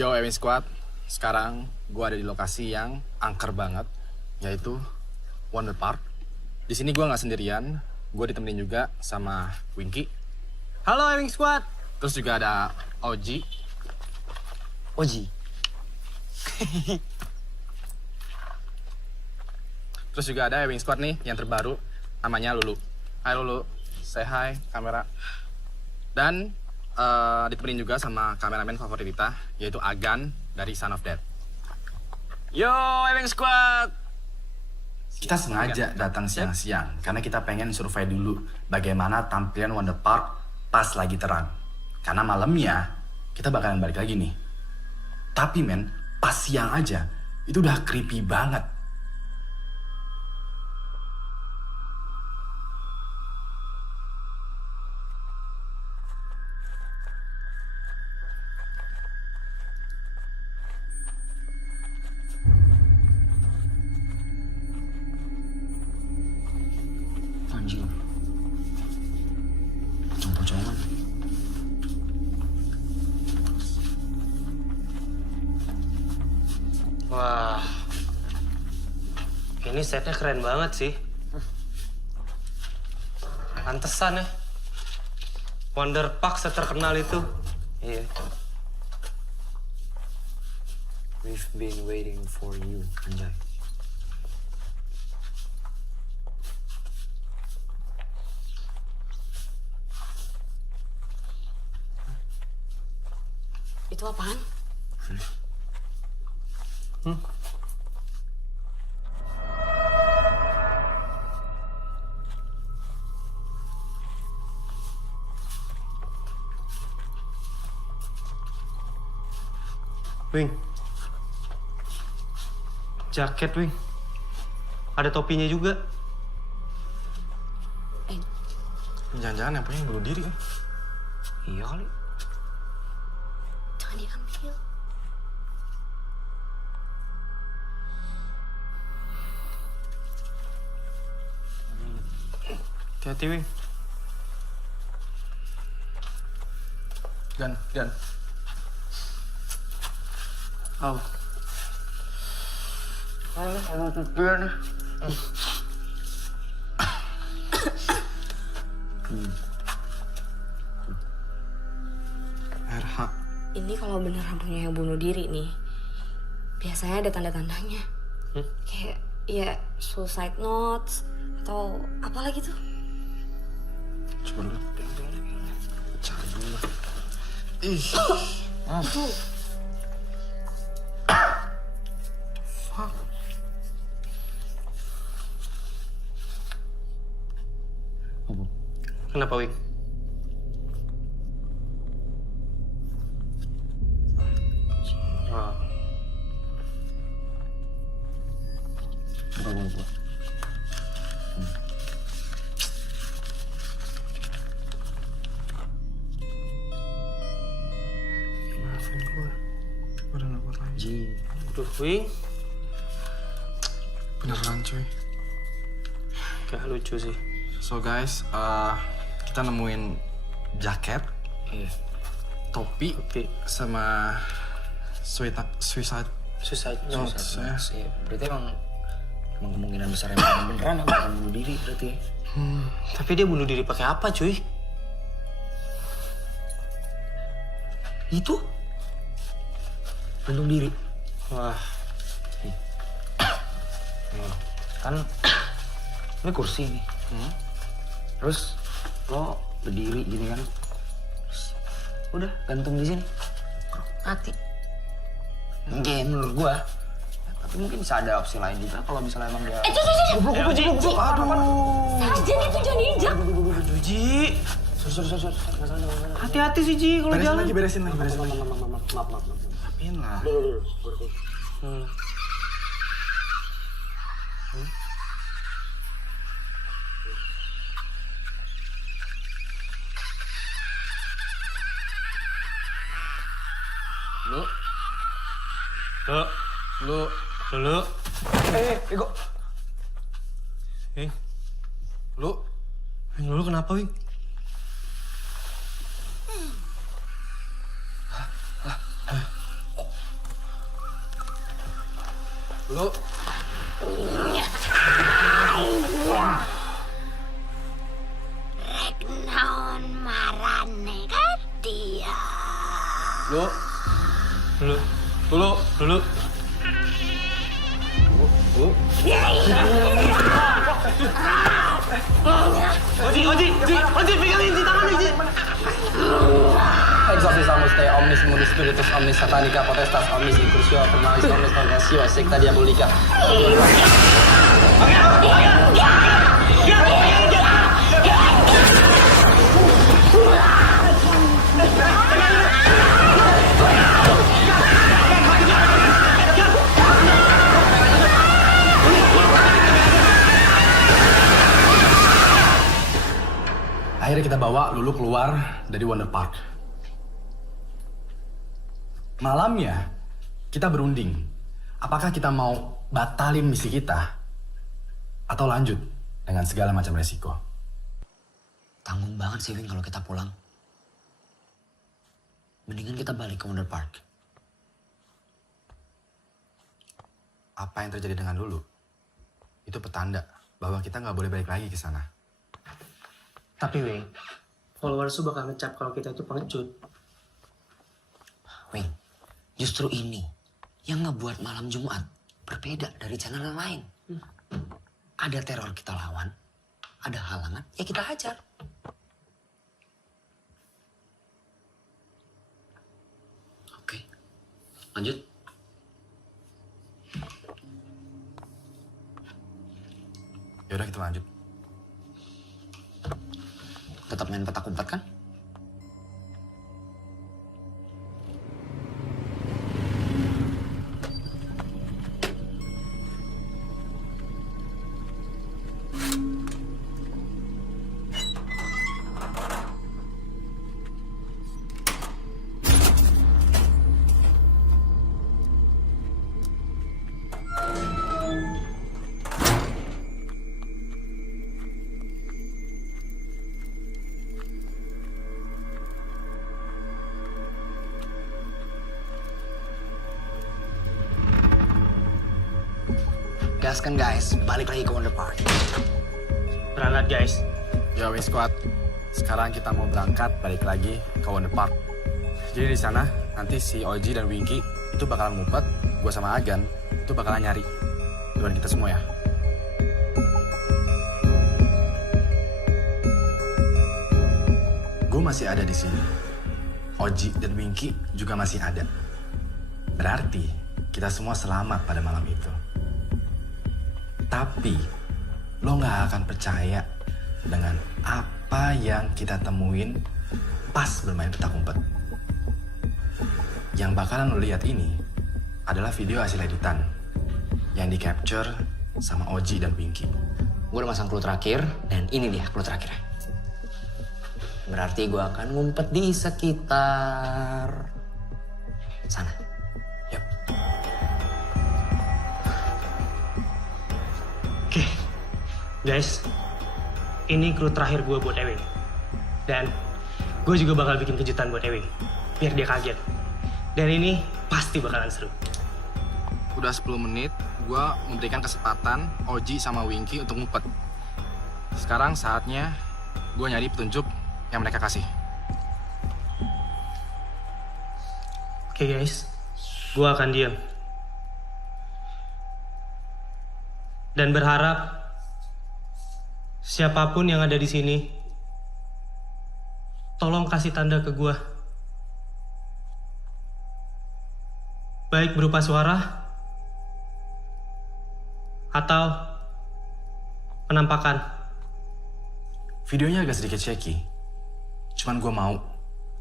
Yo Ewing Squad, sekarang gue ada di lokasi yang angker banget, yaitu Wonder Park. Di sini gue nggak sendirian, gue ditemenin juga sama Winky. Halo Ewing Squad. Terus juga ada Oji. Oji. Terus juga ada Ewing Squad nih yang terbaru, namanya Lulu. Hai Lulu, say hi kamera. Dan ditemenin juga sama kameramen favorit kita, yaitu Agan dari Son of Death. Yo Ewing Squad. Kita sengaja datang siang-siang karena kita pengen survei dulu bagaimana tampilan Wonder Park pas lagi terang. Karena malamnya kita bakalan balik lagi nih. Tapi men, pas siang aja itu udah creepy banget. Anjir. Pocong-pocongan. Wah, ini setnya keren banget sih. Pantesan ya, Wonder Park seterkenal itu. Iya. We've been waiting for you, Anjay. Itu apaan? Wing, jaket Wing, ada topinya juga. Jangan-jangan yang punya bunuh diri. Iya kali. Jangan diambil. Hati-hati Wing. Gan. Oh. RH. Ini kalau beneran punya yang bunuh diri nih, biasanya ada tanda-tandanya. Kayak ya suicide notes atau apa lagi tuh. Coba dulu. Cari dulu. Ih. Tuh. Fuck. Kenapa Wing? Ah. Buka. Maafin gue udah gak kuat lagi. Ji. Aduh Wing, Beneran cuy. gak lucu sih. So guys, kita nemuin jaket, Iya. topi, sama suicide Suicide notes. notes ya. Iya. Berarti emang kemungkinan besar yang beneran yang akan bunuh diri berarti ya. Tapi dia bunuh diri pakai apa cuy? Itu gantung diri. Wah, Kan ini kursi nih. Terus lo berdiri gini kan. Terus udah gantung di sini. Mati. Mungkin menurut gua. Tapi mungkin bisa ada opsi lain juga kalau misalnya emang dia. Aduh. Sarjan itu jangan diinjak. Ji, Sorry. hati-hati sih Ji kalau jalan. Beresin lagi. Maaf. Apain lah. Lu. Ego. Lu kenapa, Wing? Lu. Naon marane kadia. Lu. Dulu, Dulu. dulu. Oji, pegangin si tangan Oji. Exorcisamus te omnis mundi spiritus omnis satanica potestas omnis incursio formalis omnis congresio secta diabolica. Akhirnya kita bawa Lulu keluar dari Wonder Park. Malamnya, kita berunding. Apakah kita mau batalin misi kita? Atau lanjut dengan segala macam resiko? Tanggung banget sih, Wing, kalau kita pulang. Mendingan kita balik ke Wonder Park. Apa yang terjadi dengan Lulu? Itu petanda bahwa kita nggak boleh balik lagi ke sana. Tapi Wing, followers tuh bakal ngecap kalau kita itu pengecut. Wing, justru ini yang ngebuat malam Jumat berbeda dari channel yang lain. Ada teror kita lawan, ada halangan, ya kita hajar. Oke, lanjut. Yaudah kita lanjut. Tetap main petak umpet kan? Gaskan guys, balik lagi ke Wonder Park. Berangkat guys. Ya wing squad. Sekarang kita mau berangkat balik lagi ke Wonder Park. Jadi di sana nanti si Oji dan Winky itu bakalan ngumpet, gue sama Agan itu bakalan nyari. Doain kita semua ya. Gue masih ada di sini. Oji dan Winky juga masih ada. Berarti kita semua selamat pada malam itu. Tapi lo gak akan percaya dengan apa yang kita temuin pas bermain petak umpet. Yang bakalan lo lihat ini adalah video hasil editan yang di-capture sama Oji dan Winky. Gue udah masang clue terakhir, dan ini dia clue terakhirnya. Berarti gue akan ngumpet di sekitar sana. Yap. Oke, guys, ini clue terakhir gue buat Ewing. Dan gue juga bakal bikin kejutan buat Ewing, biar dia kaget. Dan ini pasti bakalan seru. Udah 10 menit, gue memberikan kesempatan Oji sama Winky untuk ngumpet. Sekarang saatnya gue nyari petunjuk yang mereka kasih. Oke guys, gue akan diam. Dan berharap siapapun yang ada di sini, tolong kasih tanda ke gue. Baik berupa suara atau penampakan. Videonya agak sedikit shaky. Cuman gue mau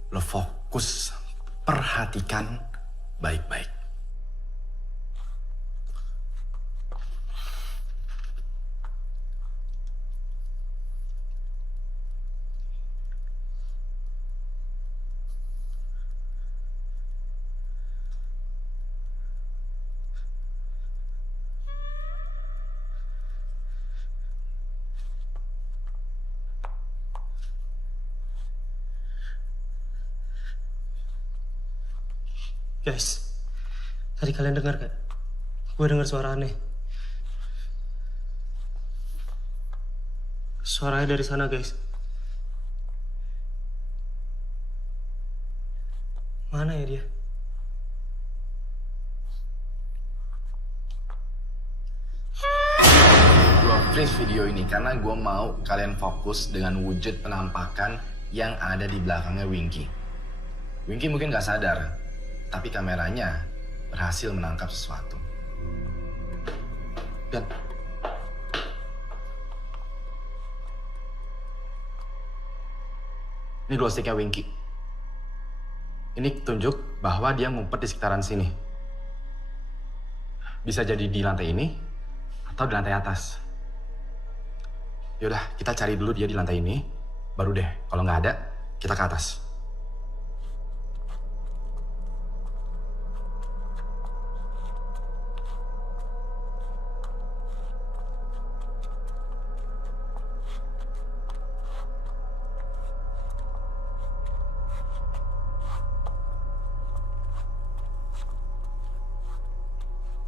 lo fokus perhatikan baik-baik. Guys, tadi kalian dengar gak? Gue denger suara aneh. Suaranya dari sana, guys. Mana ya dia? Gue freeze video ini karena gue mau kalian fokus dengan wujud penampakan yang ada di belakangnya Winky. Winky mungkin gak sadar, tapi kameranya berhasil menangkap sesuatu. Dan ini glow sticknya Winky. Ini tunjuk bahwa dia ngumpet di sekitaran sini. Bisa jadi di lantai ini atau di lantai atas. Yaudah, kita cari dulu dia di lantai ini, baru deh. Kalau nggak ada, kita ke atas.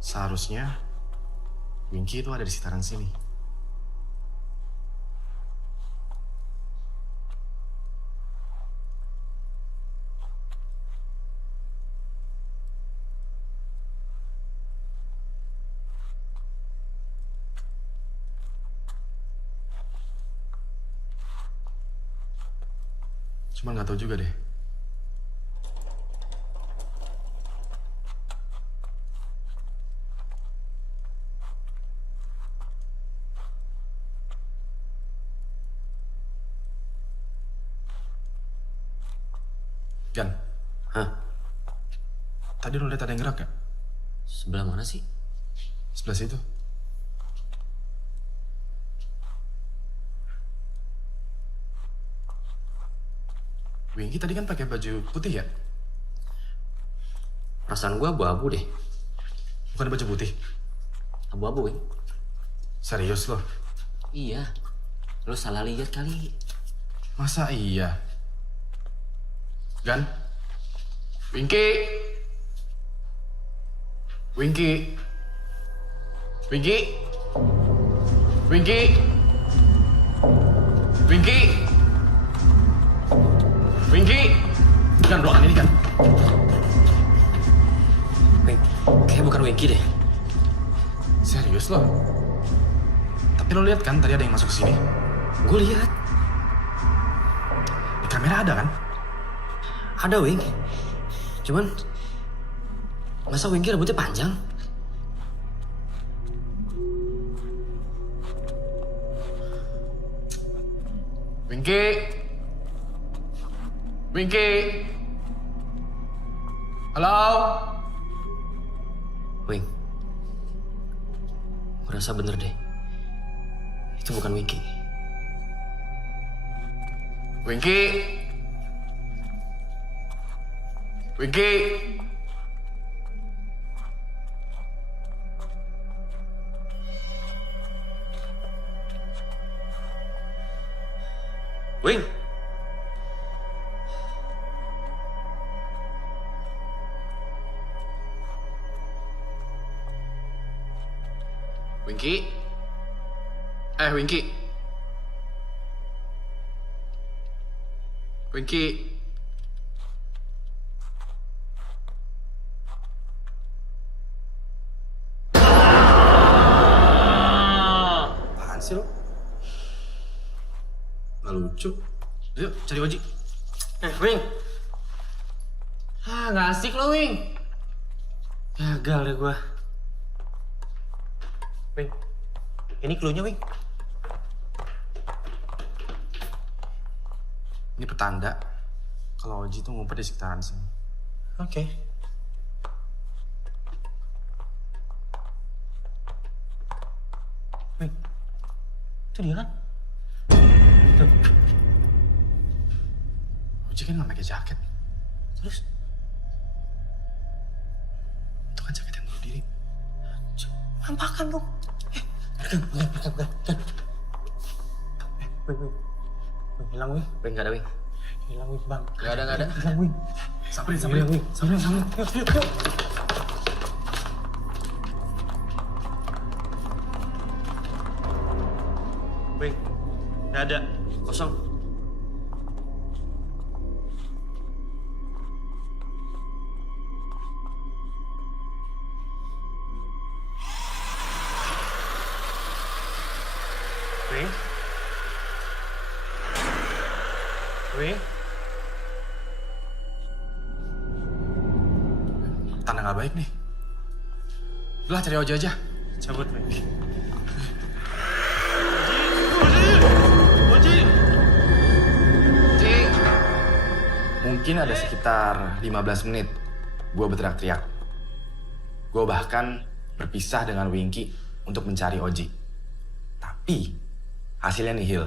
Seharusnya Winky itu ada di sekitaran sini. Cuma nggak tahu juga deh. Gan, Hah? tadi lu lihat ada yang gerak gak? Sebelah mana sih? Sebelah situ. Winky tadi kan pakai baju putih ya? Perasaan gue abu-abu deh. Bukan baju putih. Abu-abu, Wing. Serius loh? Iya. Lu salah lihat kali. Masa iya? Gan? Winky? Winky? Winky? Winky? Winky? Winky? Gan, ruangan ini kan? Wing, kayak bukan Winky deh. Serius loh? Tapi lo lihat kan tadi ada yang masuk ke sini? Gue lihat. Di kamera ada kan? Ada, Wing. Cuman, masa Winky rambutnya panjang? Winky? Winky? Halo? Wing, gue rasa bener deh. Itu bukan Winky. Winky? Winky? Wing! Winky? Winky? Winky? Apaan sih lo? Nggak lucu. Yuk, cari Oji. Wing. Nggak asik lo, Wing. Gagal deh gua. Wing, ini clue-nya, Wing. Ini petanda kalau Oji tuh ngumpet di sekitaran sini. Oke. Wing, itu dia kan? Tuh. Oji kan nggak pakai jaket. Terus? Itu kan jaket yang bunuh diri. Nampakan dong. Bukan. Wing. Hilang, Wing. Wing, gak ada, Wing. Hilang, Wing, Bang. Gak ada. Hilang, Wing. Samperin. Hilang, Wing. Samperin. Yuk. Nggak ada. Kosong. Wing? Wing? Tanda nggak baik nih. Udah cari Oji aja. Cabut, Wing. Mungkin ada sekitar 15 menit gue berteriak-teriak. Gue bahkan berpisah dengan Winky untuk mencari Oji. Tapi hasilnya nihil.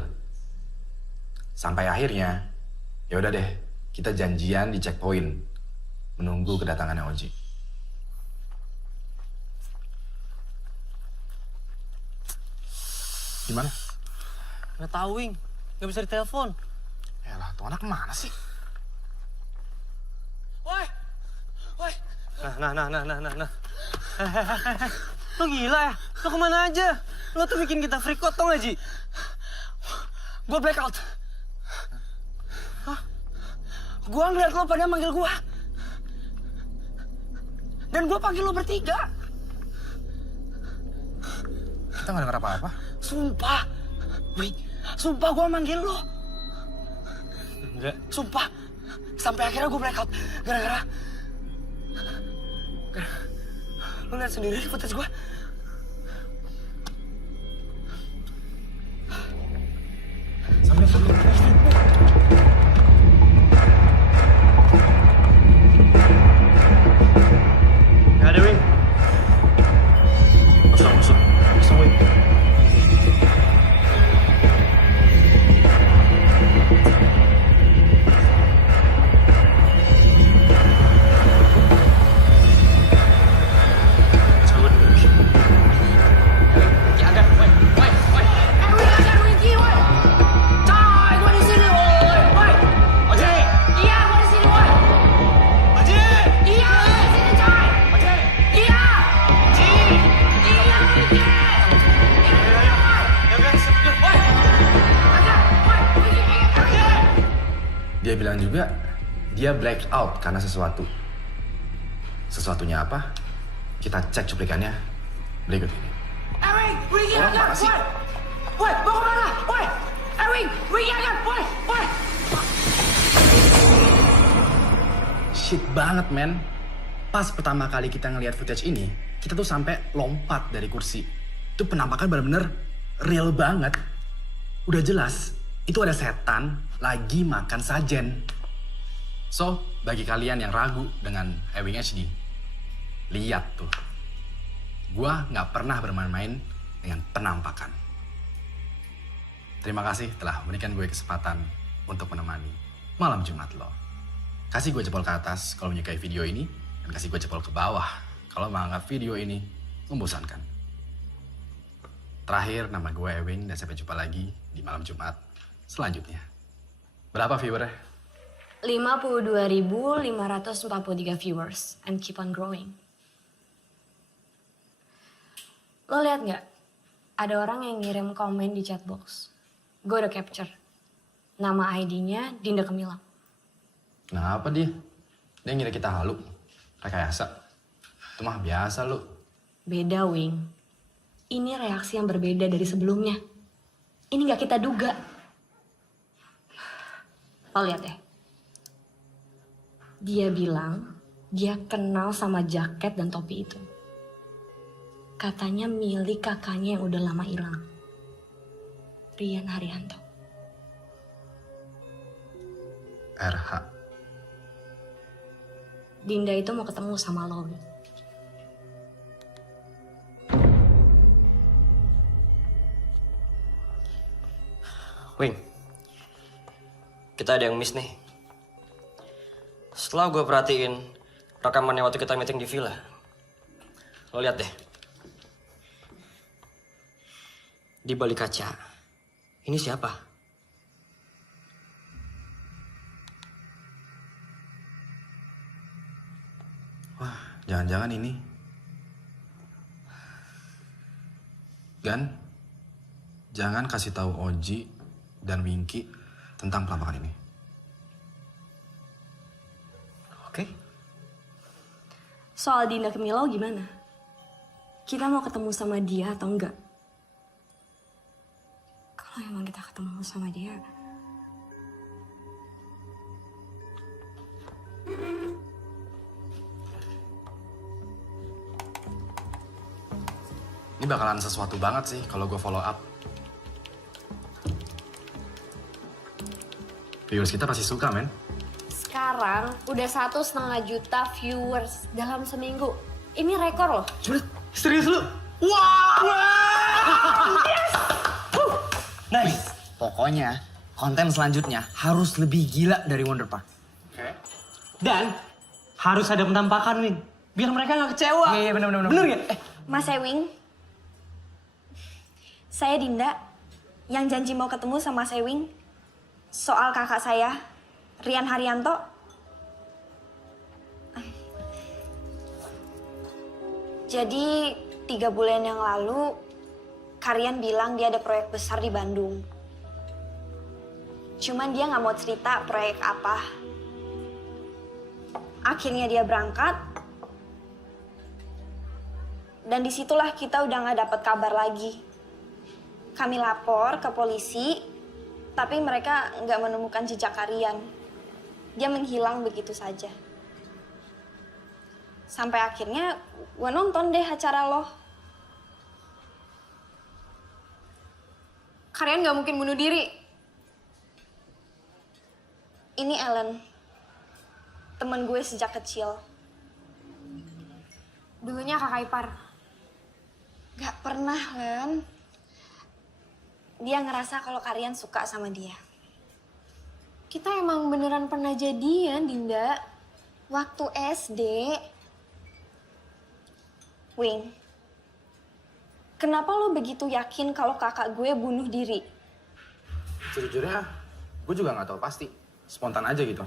Sampai akhirnya, ya udah deh, kita janjian di checkpoint menunggu kedatangannya Oji. Gimana? Nggak tahu, Wing. Nggak bisa ditelepon. Yalah, tuh anak kemana sih? Woi! Woi! Nah. Lo gila ya? Lo kemana aja? Lo tuh bikin kita freak out, tau gak, Ji? Gue blackout. Hah? Gue ngeliat lo pada manggil gue. Dan gue panggil lo bertiga. Kita nggak denger apa-apa. Sumpah. Wing, sumpah gue manggil lo. Enggak. Sumpah. Sampai akhirnya gue blackout. Gara-gara... Lo lihat sendiri footage gue. Sampai. Nggak ada, Wing. Kosong, Wing. Cabut, Wing. Dia bilang juga, dia black out karena sesuatu. Sesuatunya apa? Kita cek cuplikannya berikut ini. Orang mana sih? Shit banget, men. Pas pertama kali kita ngelihat footage ini, kita tuh sampai lompat dari kursi. Itu penampakan bener-bener real banget. Udah jelas, itu ada setan lagi makan sajen. So, bagi kalian yang ragu dengan Ewing HD, lihat tuh. Gua nggak pernah bermain-main dengan penampakan. Terima kasih telah memberikan gue kesempatan untuk menemani malam Jumat lo. Kasih gue jempol ke atas kalau menyukai video ini, dan kasih gue jempol ke bawah kalau menganggap video ini membosankan. Terakhir, nama gue Ewing, dan sampai jumpa lagi di malam Jumat selanjutnya. Berapa viewernya? 52.543 viewers and keep on growing. Lo lihat nggak? Ada orang yang ngirim komen di chat box. Gue udah capture. Nama ID-nya Dinda Kemilang. Kenapa dia? Dia ngira kita halu. Rekayasa. Itu mah biasa lu. Beda, Wing. Ini reaksi yang berbeda dari sebelumnya. Ini nggak kita duga. Lo lihat deh. Dia bilang dia kenal sama jaket dan topi itu. Katanya milik kakaknya yang udah lama hilang. Rian Haryanto. RH. Dinda itu mau ketemu sama lo. Wing, kita ada yang miss nih. Setelah gue perhatiin rekamannya waktu kita meeting di villa, lo lihat deh. Di balik kaca, ini siapa? Wah, jangan-jangan ini. Gan, jangan kasih tahu Oji dan Winky tentang penampakan ini. Oke. Soal Dinda Kemilau gimana? Kita mau ketemu sama dia atau enggak? Kalau emang kita ketemu sama dia, Ini bakalan sesuatu banget sih kalau gue follow up. Viewers kita pasti suka, men. sekarang udah 1,5 juta viewers dalam seminggu. Ini rekor loh. Serius lu? Nice. Pokoknya konten selanjutnya harus lebih gila dari Wonder Park. Dan harus ada penampakan, Win. Biar mereka nggak kecewa. Iya, bener. Bener nggak? Mas Ewing, saya Dinda yang janji mau ketemu sama Mas Ewing soal kakak saya, Rian Haryanto. Jadi 3 bulan yang lalu, Karian bilang dia ada proyek besar di Bandung. Cuman dia nggak mau cerita proyek apa. Akhirnya dia berangkat, dan disitulah kita udah nggak dapat kabar lagi. Kami lapor ke polisi, tapi mereka nggak menemukan jejak Karian. Dia menghilang begitu saja. Sampai akhirnya gue nonton deh acara lo. Karian nggak mungkin bunuh diri. Ini Ellen, temen gue sejak kecil. Dulunya kakak ipar. Gak pernah, Len. Dia ngerasa kalau Karian suka sama dia. Kita emang beneran pernah jadian, Dinda. Waktu SD. Wing, kenapa lo begitu yakin kalau kakak gue bunuh diri? Sejujurnya, gue juga nggak tahu pasti. Spontan aja gitu.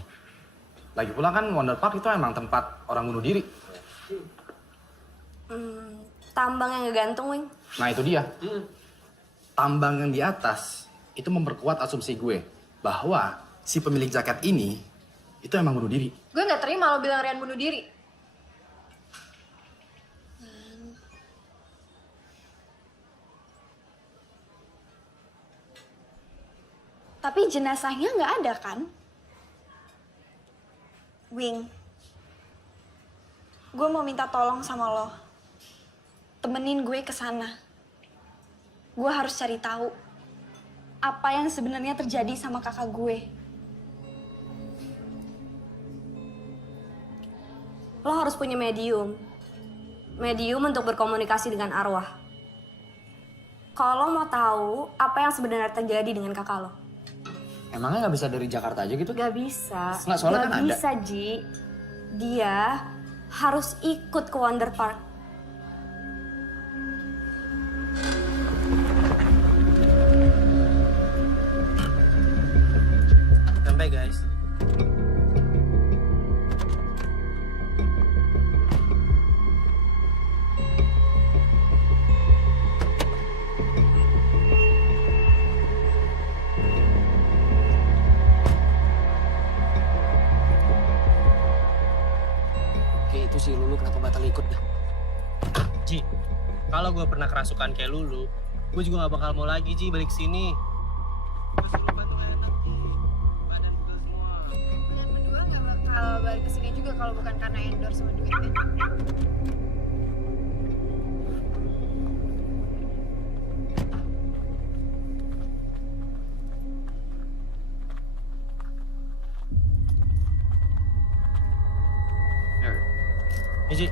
Lagi pula kan Wonder Park itu emang tempat orang bunuh diri. Tambang yang ngegantung, Wing. Nah itu dia. Tambang yang di atas itu memperkuat asumsi gue bahwa si pemilik jaket ini itu emang bunuh diri. Gue nggak terima lo bilang Rian bunuh diri. Tapi jenazahnya nggak ada kan? Wing, gue mau minta tolong sama lo. Temenin gue ke sana. Gue harus cari tahu apa yang sebenarnya terjadi sama kakak gue. Lo harus punya medium. Medium untuk berkomunikasi dengan arwah. Kalau lo mau tahu apa yang sebenarnya terjadi dengan kakak lo. Emangnya nggak bisa dari Jakarta aja gitu? Gak bisa. Nggak, soalnya Gak kan ada. bisa, Ji. Dia harus ikut ke Wonder Park. Sampai guys. Kayak itu si Lulu kenapa batal ikut dah? Ji, kalau gue pernah kerasukan kayak Lulu, gue juga gak bakal mau lagi, Ji, balik sini. Terus lu bantu enak, Ji. Badan gue semua. Kalian berdua gak bakal balik ke sini juga kalau bukan karena endorse sama duit, kan? Ya, Ji.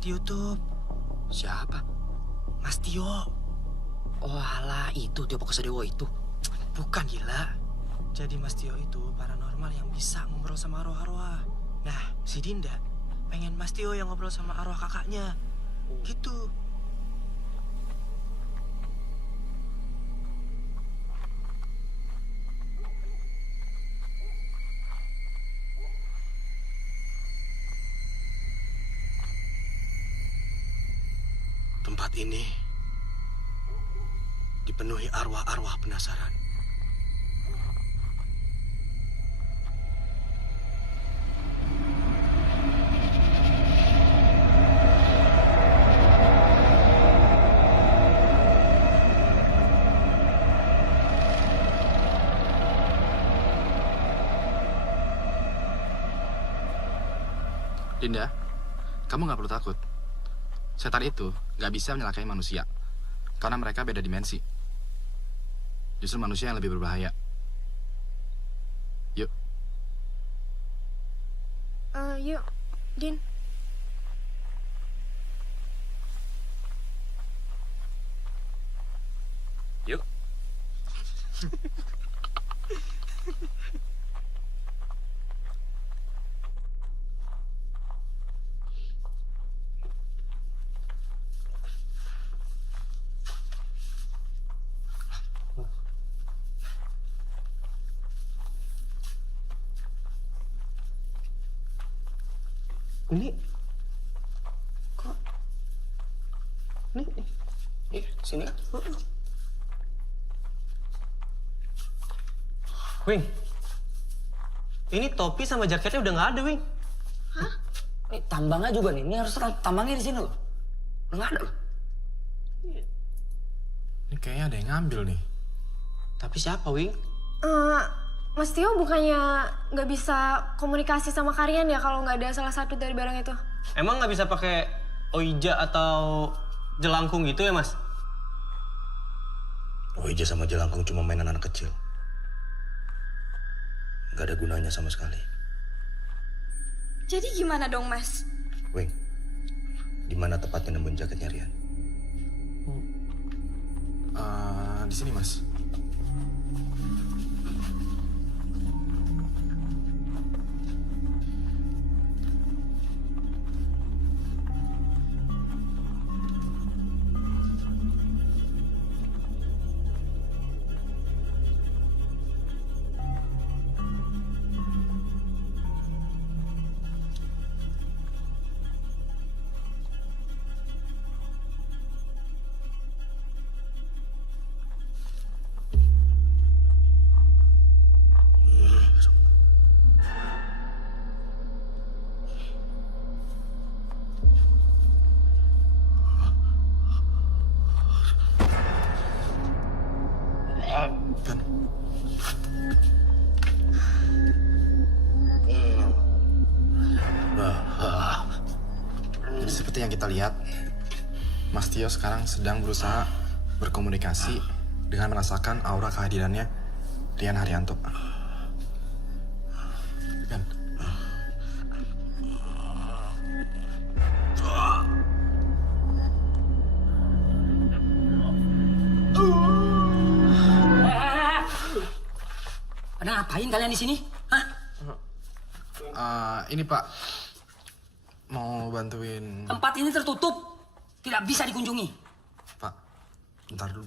di YouTube. Siapa? Mas Tio. Oh alah, itu Tio Pakusadewo itu. Bukan gila. Jadi Mas Tio itu paranormal yang bisa ngobrol sama arwah-arwah. Nah, si Dinda pengen Mas Tio yang ngobrol sama arwah kakaknya. Gitu. Tempat ini dipenuhi arwah-arwah penasaran. Dinda, kamu nggak perlu takut. Setan itu nggak bisa menyelakai manusia, karena mereka beda dimensi. Justru manusia yang lebih berbahaya. Yuk. Yuk, Din. Yuk. Ini kok Sini. Wing. Ini topi sama jaketnya udah nggak ada, Wing. Nih tambangnya juga nih. Ini harus tambangnya di sini loh. Nggak ada loh. Ini kayaknya ada yang ngambil nih. Tapi siapa, Wing? Mas Tio bukannya nggak bisa komunikasi sama kalian ya kalau nggak ada salah satu dari barang itu? Emang nggak bisa pakai oija atau jelangkung gitu ya, Mas? Oija sama jelangkung cuma mainan anak kecil. Gak ada gunanya sama sekali. Jadi gimana dong, Mas? Wing, di mana tepatnya nemuin jaketnya Rian? Di sini, Mas. Seperti yang kita lihat, Mas Tio sekarang sedang berusaha berkomunikasi dengan merasakan aura kehadirannya Rian Haryanto. Kan? Ada ngapain kalian di sini? Hah? Ini Pak, mau bantuin Tempat ini tertutup. Tidak bisa dikunjungi. Pak. Bentar dulu.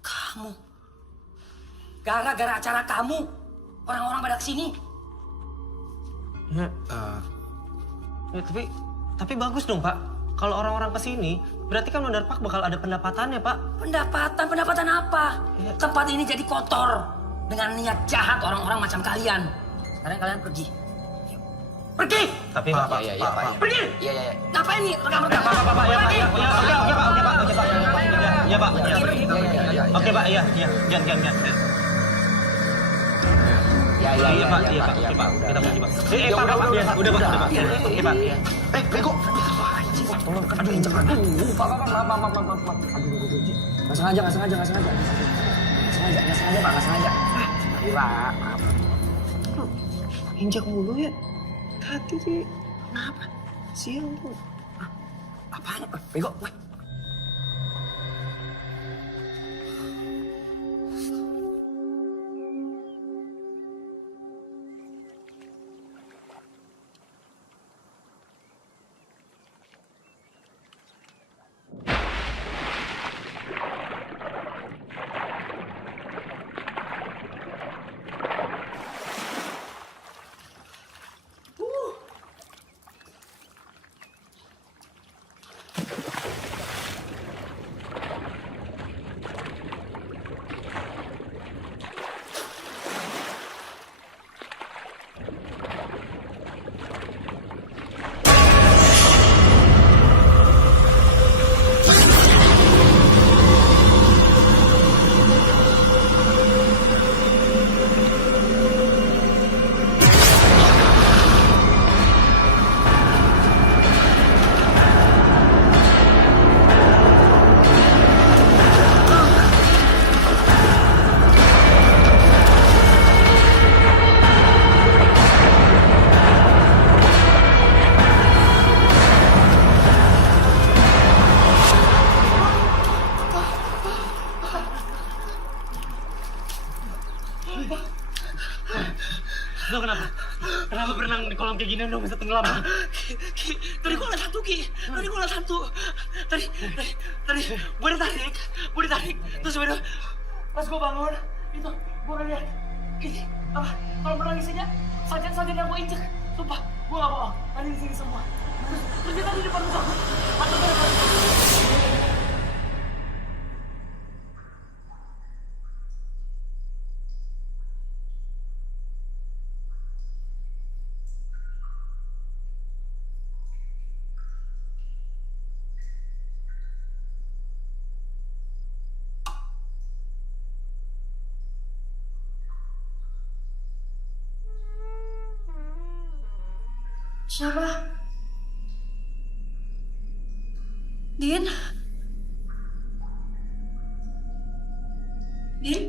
Kamu. Gara-gara acara kamu, orang-orang pada kesini. Ya, tapi bagus dong, Pak. Kalau orang-orang kesini, berarti kan Wonder Park bakal ada pendapatannya, Pak. Pendapatan apa? Iya. Tempat ini jadi kotor dengan niat jahat orang-orang macam kalian. Sekarang kalian pergi. Pergi! Tapi Pak, Iya, Pak. Pergi! Iya. Ngapain nih? Rekam-rekam. Pak, ya, Pak, ya. Iya, Pak. Oke, Pak, iya. Jangan. Iya, Pak. Kita pergi, Pak. Pak. Udah, Pak. Oke, Pak. Bego. Tolong, aduh, injek. Aduh, Pak. Aduh. Nggak sengaja, Pak. Nggak sengaja. Aduh, Pak. Injak mulu ya. Hati sih. Kenapa? Sial lu. Apaan? Bego. Weh. Lo kenapa? Kenapa berenang di kolam kayak gini dong bisa tenggelam? Tadi gua ngeliat hantu, Ki. Tadi gua ngeliat hantu. Tadi gua ditarik. Terus udah pas gua bangun, itu gua ngeliat. Ih, apa? Kalau menangis aja, sajen yang gua injek. Sumpah, gua gak bohong. Tadi di sini semua. Terus dia tadi di depan gua. Hantu di depan gua. Siapa? Din? Din?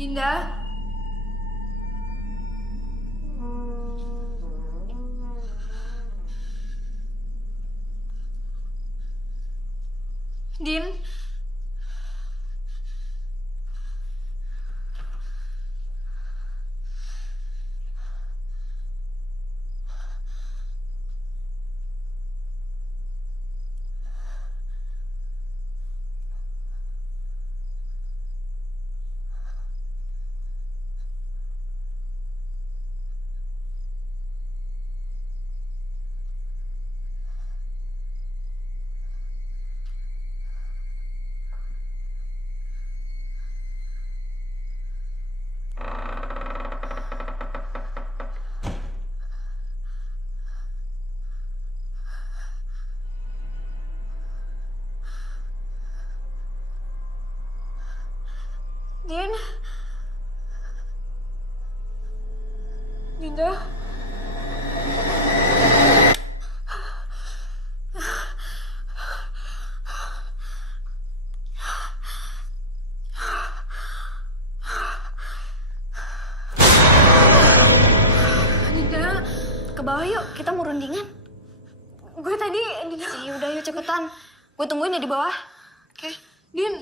Dinda? Din? Din? Dinda? Dinda, ke bawah yuk, kita mau rundingan. Gue tadi, Dinda. Udah yuk cepetan. Gue tungguin ya di bawah. Oke. Din.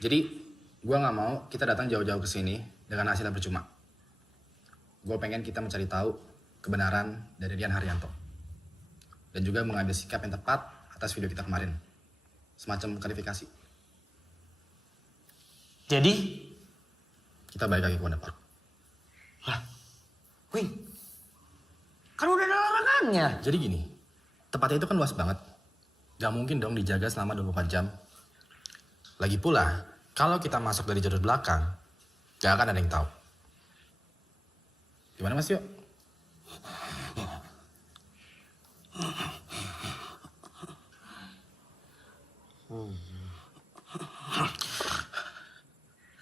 Jadi, gue nggak mau kita datang jauh-jauh ke sini dengan hasil yang percuma. Gue pengen kita mencari tahu kebenaran dari Rian Haryanto. Dan juga mengambil sikap yang tepat atas video kita kemarin. Semacam klarifikasi. Jadi? Kita balik lagi ke Wonder Park. Lah, Wing, kan udah ada larangannya. Jadi gini, tempatnya itu kan luas banget. Gak mungkin dong dijaga selama 24 jam. Lagi pula, kalau kita masuk dari jalur belakang, gak akan ada yang tahu. Gimana Mas Yo?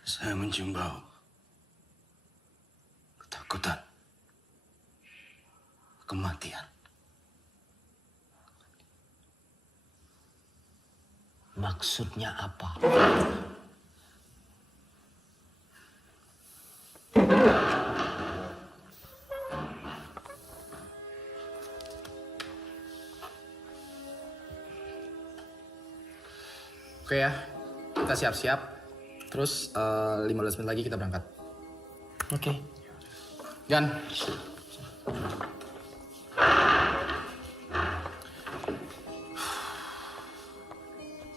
Saya mencium bau ketakutan. kematian. Maksudnya apa? Oke ya, kita siap-siap. Terus 15 menit lagi kita berangkat. Oke. Gan.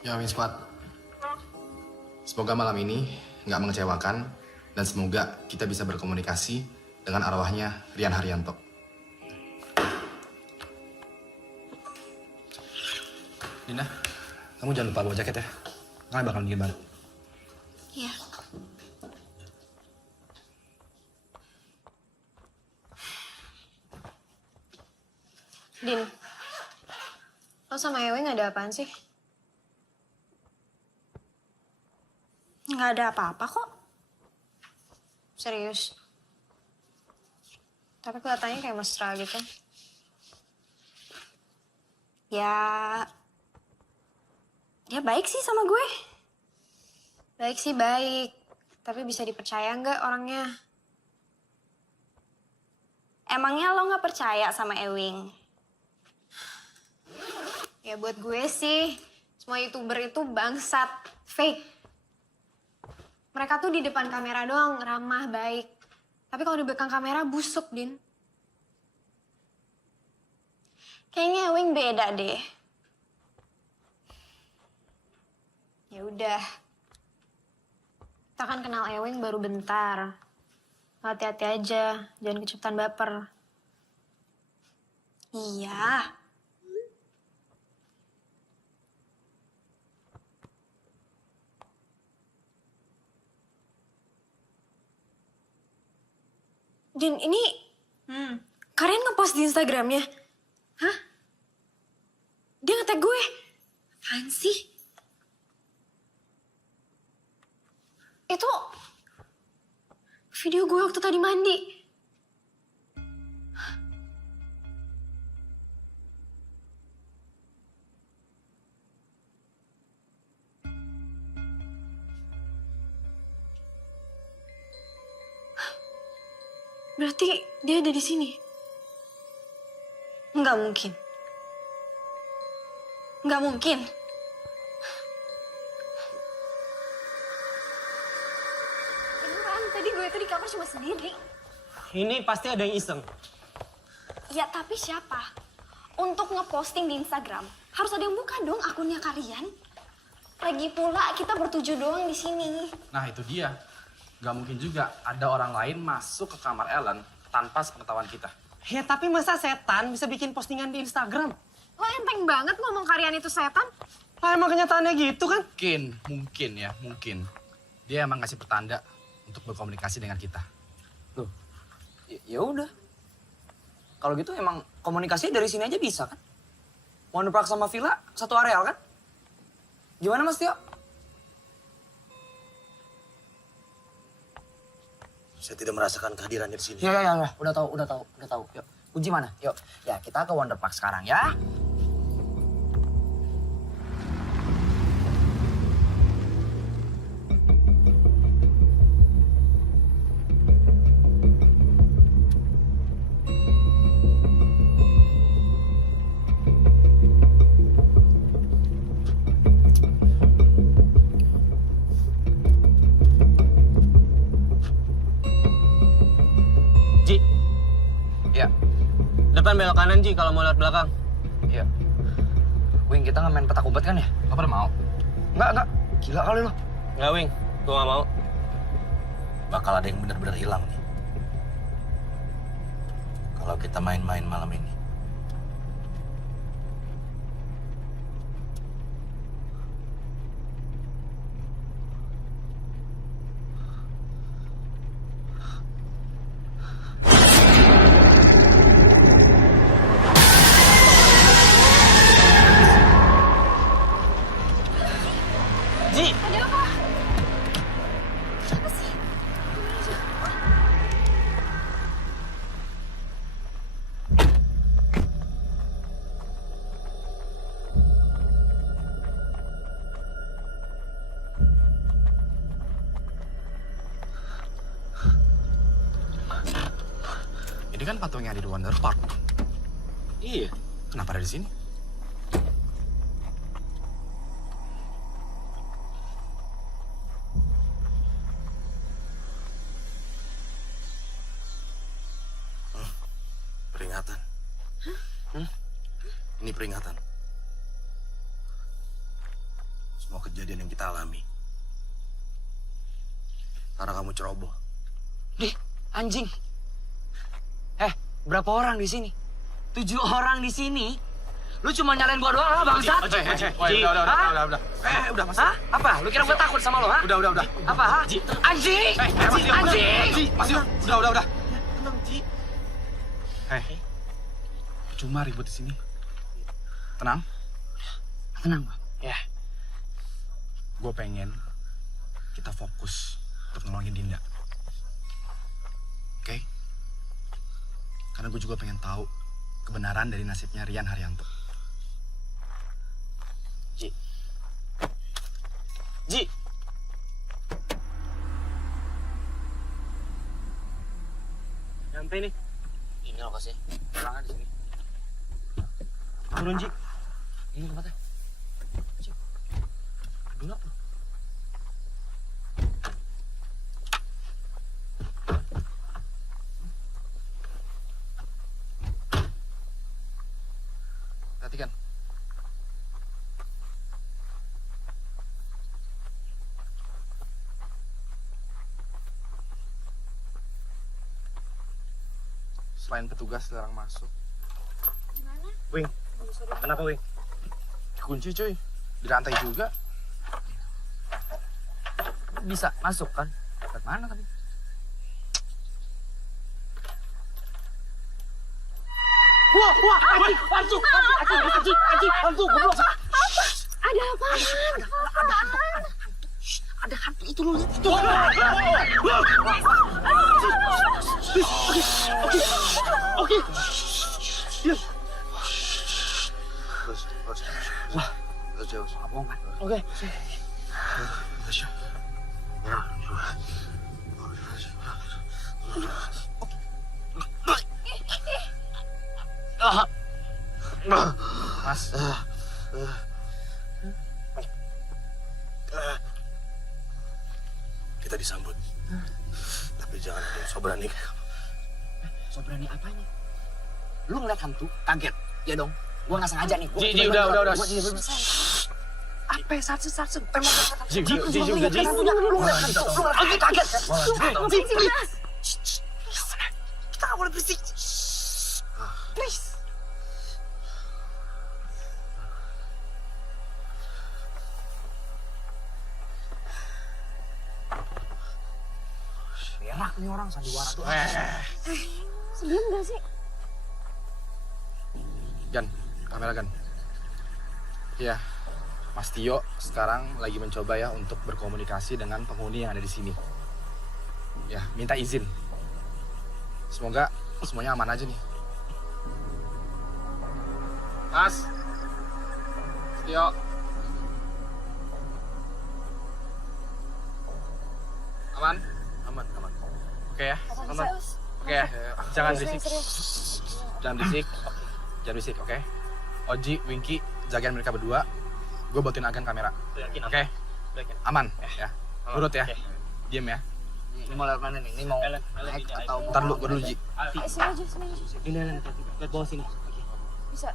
Ya, Wing Squad. Semoga malam ini nggak mengecewakan dan semoga kita bisa berkomunikasi dengan arwahnya Rian Haryanto. Dina, kamu jangan lupa bawa jaket ya. Kalian bakal bikin baru. Iya. Din, lo sama Ewing ada apaan sih? Nggak ada apa-apa kok. Serius. Tapi kelihatannya kayak mesra gitu. Ya, dia baik sih sama gue. Baik sih baik, tapi bisa dipercaya nggak orangnya? Emangnya lo nggak percaya sama Ewing? Ya buat gue sih, semua YouTuber itu bangsat, fake. Mereka tuh di depan kamera doang ramah, baik. Tapi kalau di belakang kamera busuk, Din. Kayaknya Ewing beda deh. Ya udah. Kita kan kenal Ewing baru bentar. Hati-hati aja, jangan kecepatan baper. Iya. Din, ini kalian ngepost di Instagramnya? Hah? Dia nge-tag gue? Apaan sih? Itu video gue waktu tadi mandi. Berarti dia ada di sini? Nggak mungkin. Nggak mungkin. Beneran, tadi gue itu di kamar cuma sendiri. Ini pasti ada yang iseng. Ya tapi siapa? Untuk ngeposting di Instagram, harus ada yang buka dong akunnya kalian. Lagi pula kita bertujuh doang di sini. Nah itu dia. Gak mungkin juga ada orang lain masuk ke kamar Ellen tanpa sepengetahuan kita. Ya tapi masa setan bisa bikin postingan di Instagram? Lo enteng banget ngomong kalian itu setan. Lah emang kenyataannya gitu kan? Mungkin. Dia emang ngasih pertanda untuk berkomunikasi dengan kita. Loh, ya udah. Kalau gitu emang komunikasi dari sini aja bisa kan? Wonderpark sama Villa satu areal kan? Gimana Mas Tio? Saya tidak merasakan kehadirannya di sini. Ya. Udah tahu. Yuk, kunci mana? Yuk, ya kita ke Wonderpark sekarang ya. Ji, Ya, depan belok kanan Ji kalau mau lihat belakang. iya. Wing, kita nggak main petak umpet kan ya? Lo pada mau? Enggak. Gila kali lo. Nggak, Wing. Gue nggak mau. Bakal ada yang benar-benar hilang nih. Kalau kita main-main malam ini. Ji, Ada apa? Apa sih? Ini kan patung yang ada di Wonder Park. Iya. Kenapa ada di sini? Peringatan. Ini peringatan. Semua kejadian yang kita alami. Karena kamu ceroboh. Dih, anjing. Berapa orang di sini? 7 orang di sini. Lu cuma nyalain gua doang, bangsat. Udah. Udah, Mas. Hah? Apa? Lu kira gua takut sama lu, ha? Udah. Apa, ha? Anjing! Anjing! Mas, udah. Tenang, Ji. Cuma ribut di sini. Tenang. Tenang, Bang. Ya. Gue pengen kita fokus untuk nolongin Dinda. Oke? Karena gue juga pengen tahu kebenaran dari nasibnya Rian Haryanto. Ji. Nyampe nih. Ini lokasi. Orangnya di sini. Turun, Ji. Ini tempatnya. Dulu. Perhatikan. Selain petugas dilarang masuk. Wing. Kenapa, Wing? Dikunci cuy. Di lantai juga. Bisa masuk kan? Lewat mana tapi? Ada apa? Ada hantu itu lu. Terus. Bohong kan? Mas. Kita disambut. Tapi jangan ada yang so berani kayak kamu. So berani apanya? Lu ngeliat hantu, kaget. Ya dong. Gua nggak sengaja nih. Ji, udah. Gua jadi apa ya? Satsen. Emang Ji, udah, Ji. Lu ngeliat hantu. Lu ngeliat hantu kaget. Kita nggak boleh berisik. Please. Berak nih orang sandiwara tuh. Sebelum gak sih? Gan, kamera Gan. Iya, Mas Tio sekarang lagi mencoba ya untuk berkomunikasi dengan penghuni yang ada di sini. Ya, minta izin. Semoga semuanya aman aja nih. Mas Tio. Aman? Aman. Oke ya? Aman. Oke ya? Jangan berisik. Serius. Jangan berisik, oke? Oji, Winky, jagain mereka berdua. Gue buatin agen kamera. Yakin, Oke? Yakin. Aman ya? Nurut ya? Oke. Diem ya? Ini mau lewat mana nih? Ini mau naik atau Ntar dulu, gue dulu Ji. Sini aja. Ini, lihat bawah sini. Bisa.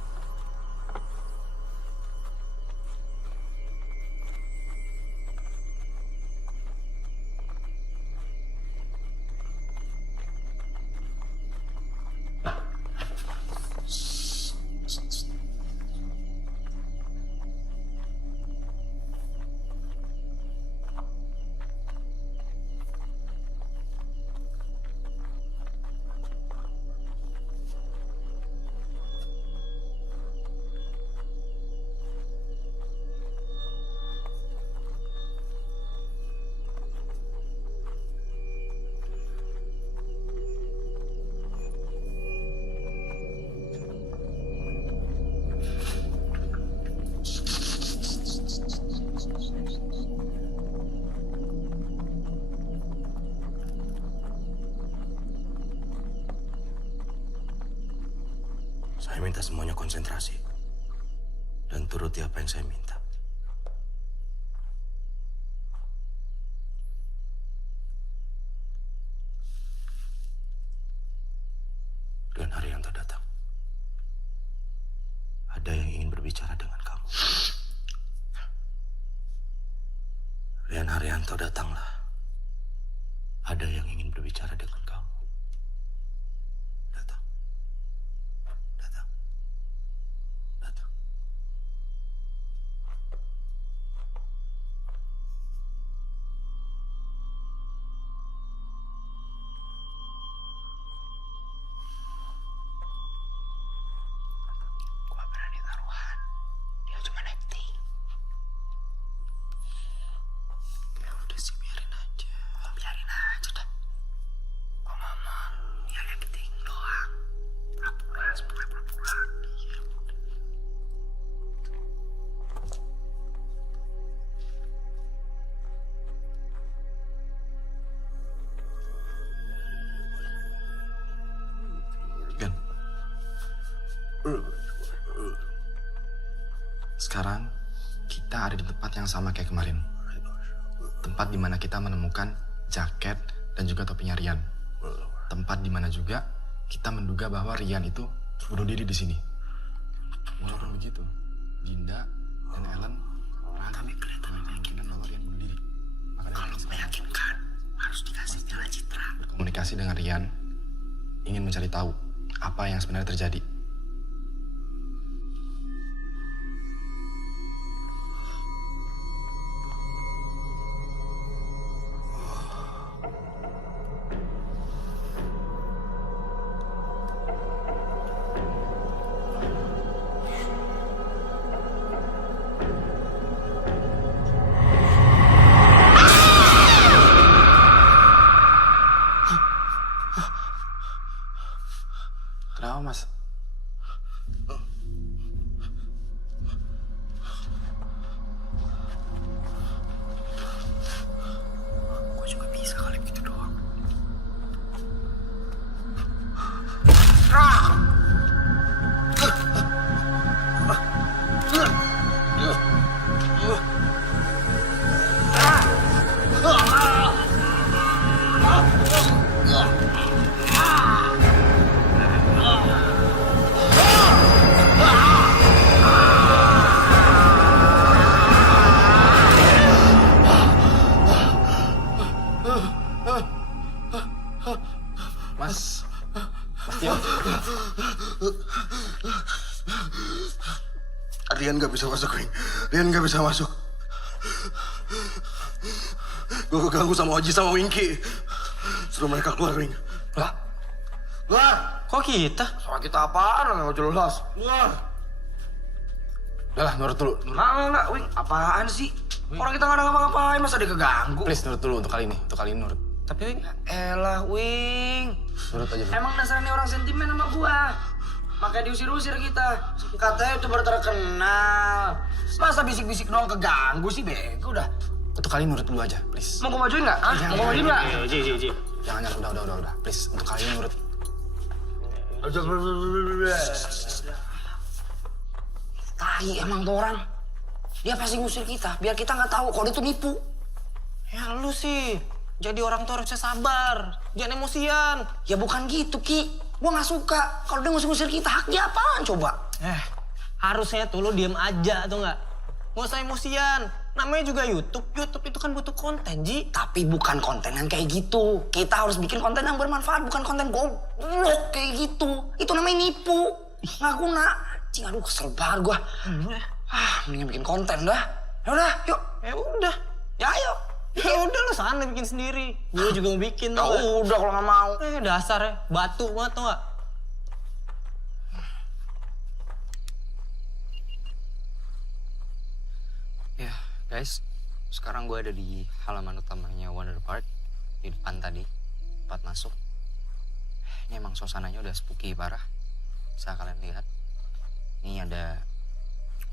Saya minta semuanya konsentrasi. Dan turuti apa yang saya minta. Rian Haryanto datang. Ada yang ingin berbicara dengan kamu. Rian Haryanto datanglah. Ada yang ingin berbicara dengan kamu. Datang. Datang. Datang. Gua berani taruhan. Dia cuma acting. Ya udah sih, biarin aja. Biarin aja dah. Gua mama, dia acting doang. Pura-pura, semuanya pura-pura. Iya, udah. Gan. Sekarang kita ada di tempat yang sama kayak kemarin. Tempat di mana kita menemukan jaket dan juga topinya Rian. Tempat di mana juga kita menduga bahwa Rian itu bunuh diri di sini. Walaupun begitu, Dinda dan Ellen kami kelihatan meyakinkan bahwa Rian bunuh diri. Kalau meyakinkan, harus dikasih jalan citra. Berkomunikasi dengan Rian, ingin mencari tahu apa yang sebenarnya terjadi. Kenapa, Mas? Gue juga bisa kali begitu doang. Mas Tio. Rian gak bisa masuk, Wing. Rian gak bisa masuk. Gue keganggu sama Oji sama Winky. Suruh mereka keluar, Wing. Lah, Keluar! kok kita? Soal kita apaan? Gak jelas. Keluar! Udah lah, nurut dulu. Enggak, Wing. Apaan sih? Orang kita gak ada ngapa-ngapain, masa dia keganggu? Please, nurut dulu untuk kali ini. Untuk kali ini nurut. Tapi Wing, Elah, Wing. Nurut aja dulu. Emang dasarnya orang sentimen sama gua. Makanya diusir-usir kita. Katanya itu baru terkenal. Masa bisik-bisik doang keganggu sih, bego dah. Untuk kali ini nurut dulu aja, please. Mau gua majuin nggak? Hah? Mau gua majuin nggak? Ji. Jangan, udah. Please, untuk kali ini nurut. Tai emang tuh orang. Dia pasti ngusir kita, biar kita nggak tahu kalau dia tuh nipu. ya lu sih. Jadi orang tuh harusnya sabar. Jangan emosian. Ya bukan gitu, Ki. Gua nggak suka kalau dia ngusir-ngusir kita. Hak dia apaan coba? Harusnya tuh lu diem aja tuh nggak? Nggak usah emosian. Namanya juga YouTube. YouTube itu kan butuh konten, Ji. Tapi bukan konten yang kayak gitu. Kita harus bikin konten yang bermanfaat, bukan konten goblok kayak gitu. Itu namanya nipu. Nggak guna. Cing, aduh kesel banget gua. Mendingan bikin konten dah. Yaudah, yuk. Ya udah. Ya ayo. Ya udah lu sana bikin sendiri. Gue juga mau bikin Ya tuh. nggak? udah kalau nggak mau. Dasar ya. Batu banget tuh nggak? Ya guys, sekarang gue ada di halaman utamanya Wonder Park. Di depan tadi, tempat masuk. Ini emang suasananya udah spooky parah. Bisa kalian lihat. Ini ada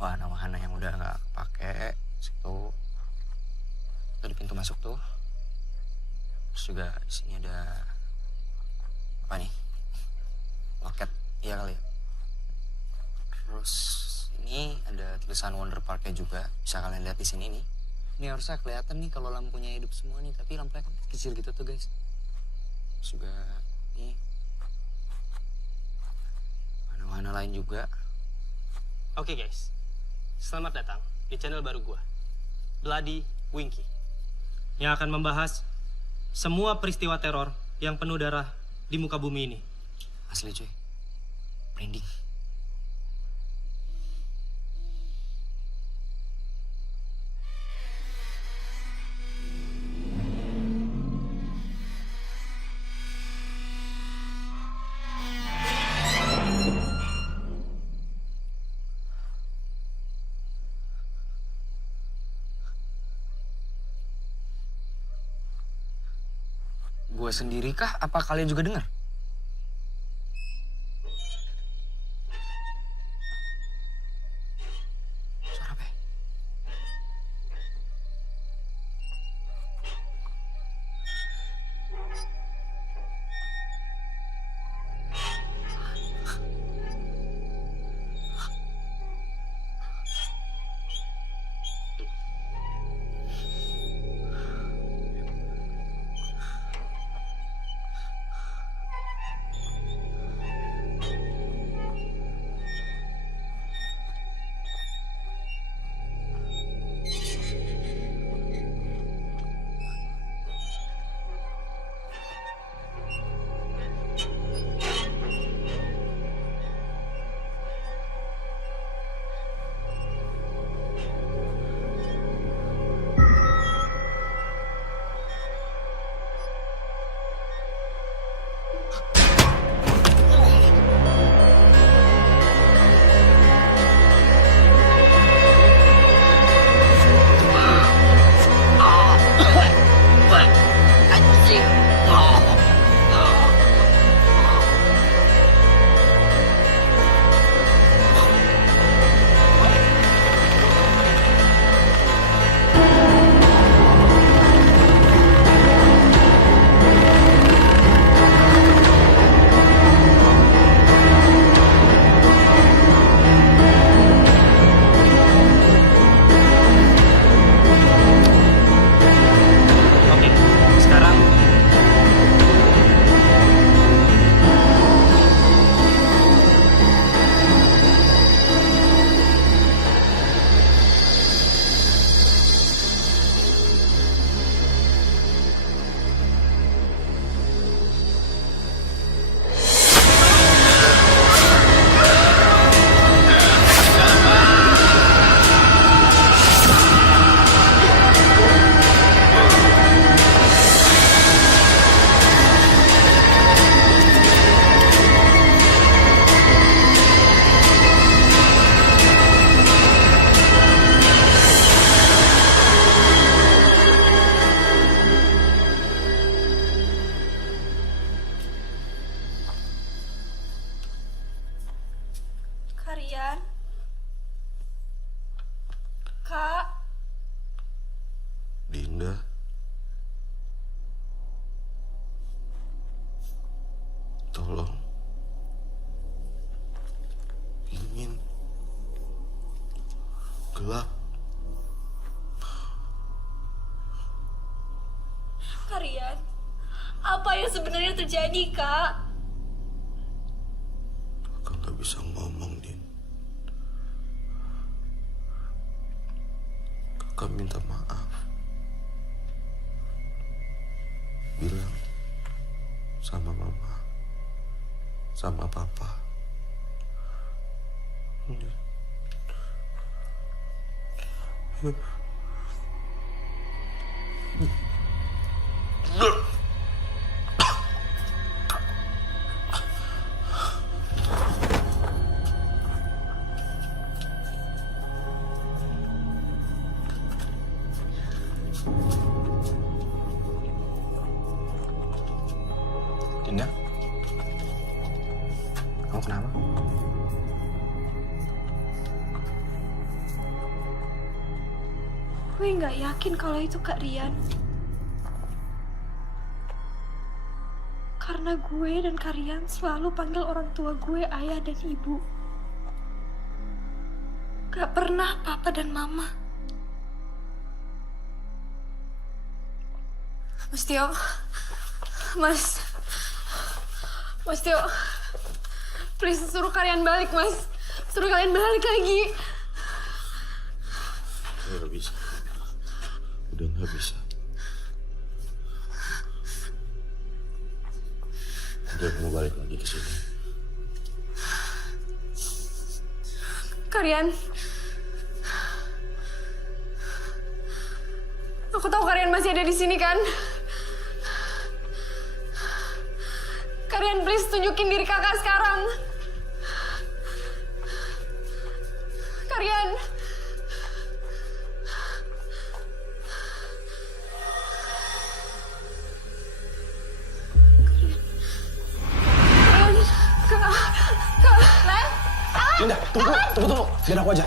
wahana-wahana yang udah nggak kepake. Situ. Itu di pintu masuk tuh. Terus juga di sini ada apa nih? Loket, iya kali ya. Terus ini ada tulisan Wonder Park-nya juga. Bisa kalian lihat di sini nih. Ini harusnya kelihatan nih kalau lampunya hidup semua nih, tapi lampunya kan kecil gitu tuh guys. Terus juga nih warna-warna lain juga. Oke guys, selamat datang di channel baru gua, Bloody Winky, yang akan membahas semua peristiwa teror yang penuh darah di muka bumi ini. Asli cuy, branding. Gue sendiri kah? Apa kalian juga dengar? Suara apa ya? Oke, sekarang Karian? Kak? Dinda, tolong, dingin, gelap. Karian? Apa yang sebenarnya terjadi, Kak? Kakak nggak bisa ngomong, Din. Kakak minta maaf. Bilang sama mama, sama papa. Din. Dinda? Kamu kenapa? Gue nggak yakin kalau itu Kak Rian. Karena gue dan Kak Rian selalu panggil orang tua gue ayah dan ibu. Gak pernah papa dan mama. Mas Tio, Mas Tio, please suruh kalian balik, Mas. Suruh kalian balik lagi. Nggak bisa. Udah nggak bisa. Udah mau balik lagi ke sini. Kalian, aku tahu kalian masih ada di sini kan? Kalian please tunjukin diri kakak sekarang. Kalian. Linda, tunggu. Biar aku aja.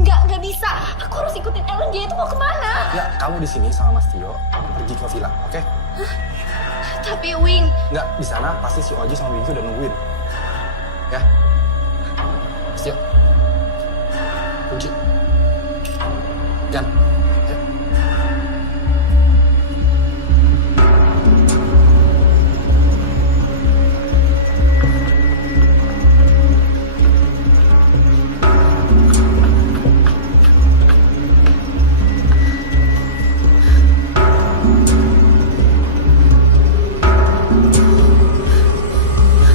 Nggak bisa. Aku harus ikutin Ellen, dia itu mau kemana? Ya, kamu di sini sama Mas Tio pergi ke villa, oke? Tapi Wing, Nggak, di sana pasti si Oji sama Winky udah nungguin. Ya. Mas Tio. Kunci. Jan. Ya. kalian.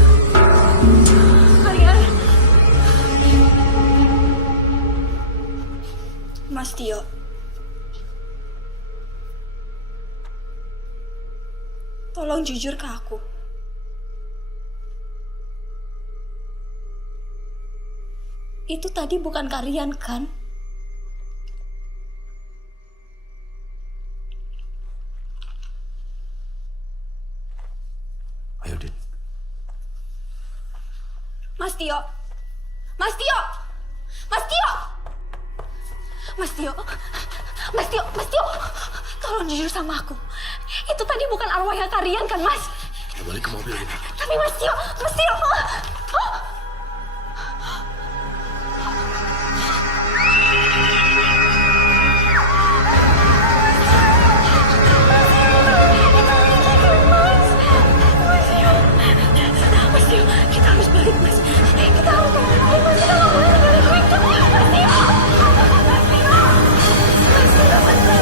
Mas Tio. Tolong jujur ke aku. Itu tadi bukan kalian kan? Ayo, Din. Mas Tio. Mas Tio. Mas Tio. Mas Tio. Mas Tio. Mas Tio. Tolong jujur sama aku. Itu tadi bukan arwahnya kalian kan, Mas? Kita balik ke mobil ini. Tapi Mas Tio. Mas Tio. Mas Tio, kita harus balik, Mas. Kita harus balik, Mas. Kita nggak boleh tinggalin itu. Mas Tio. Mas Tio. Mas Tio, bener.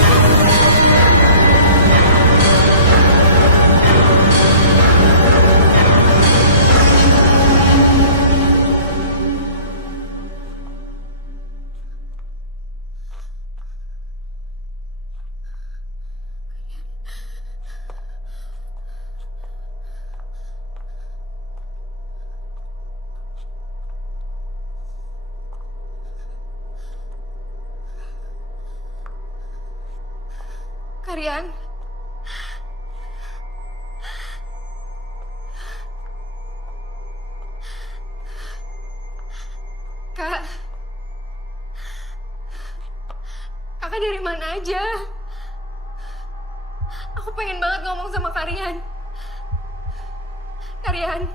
Kalian. Kak. Kakak dari mana aja? Aku pengen banget ngomong sama kalian. Kalian.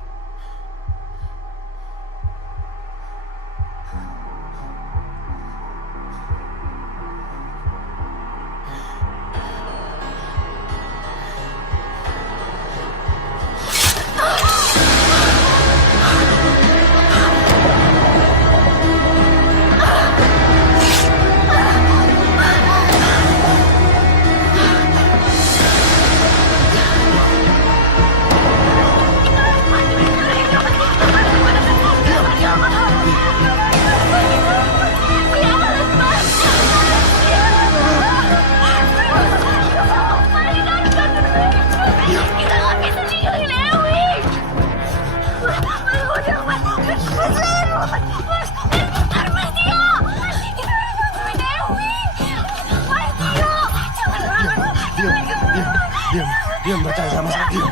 Diam, percaya sama saya, diam.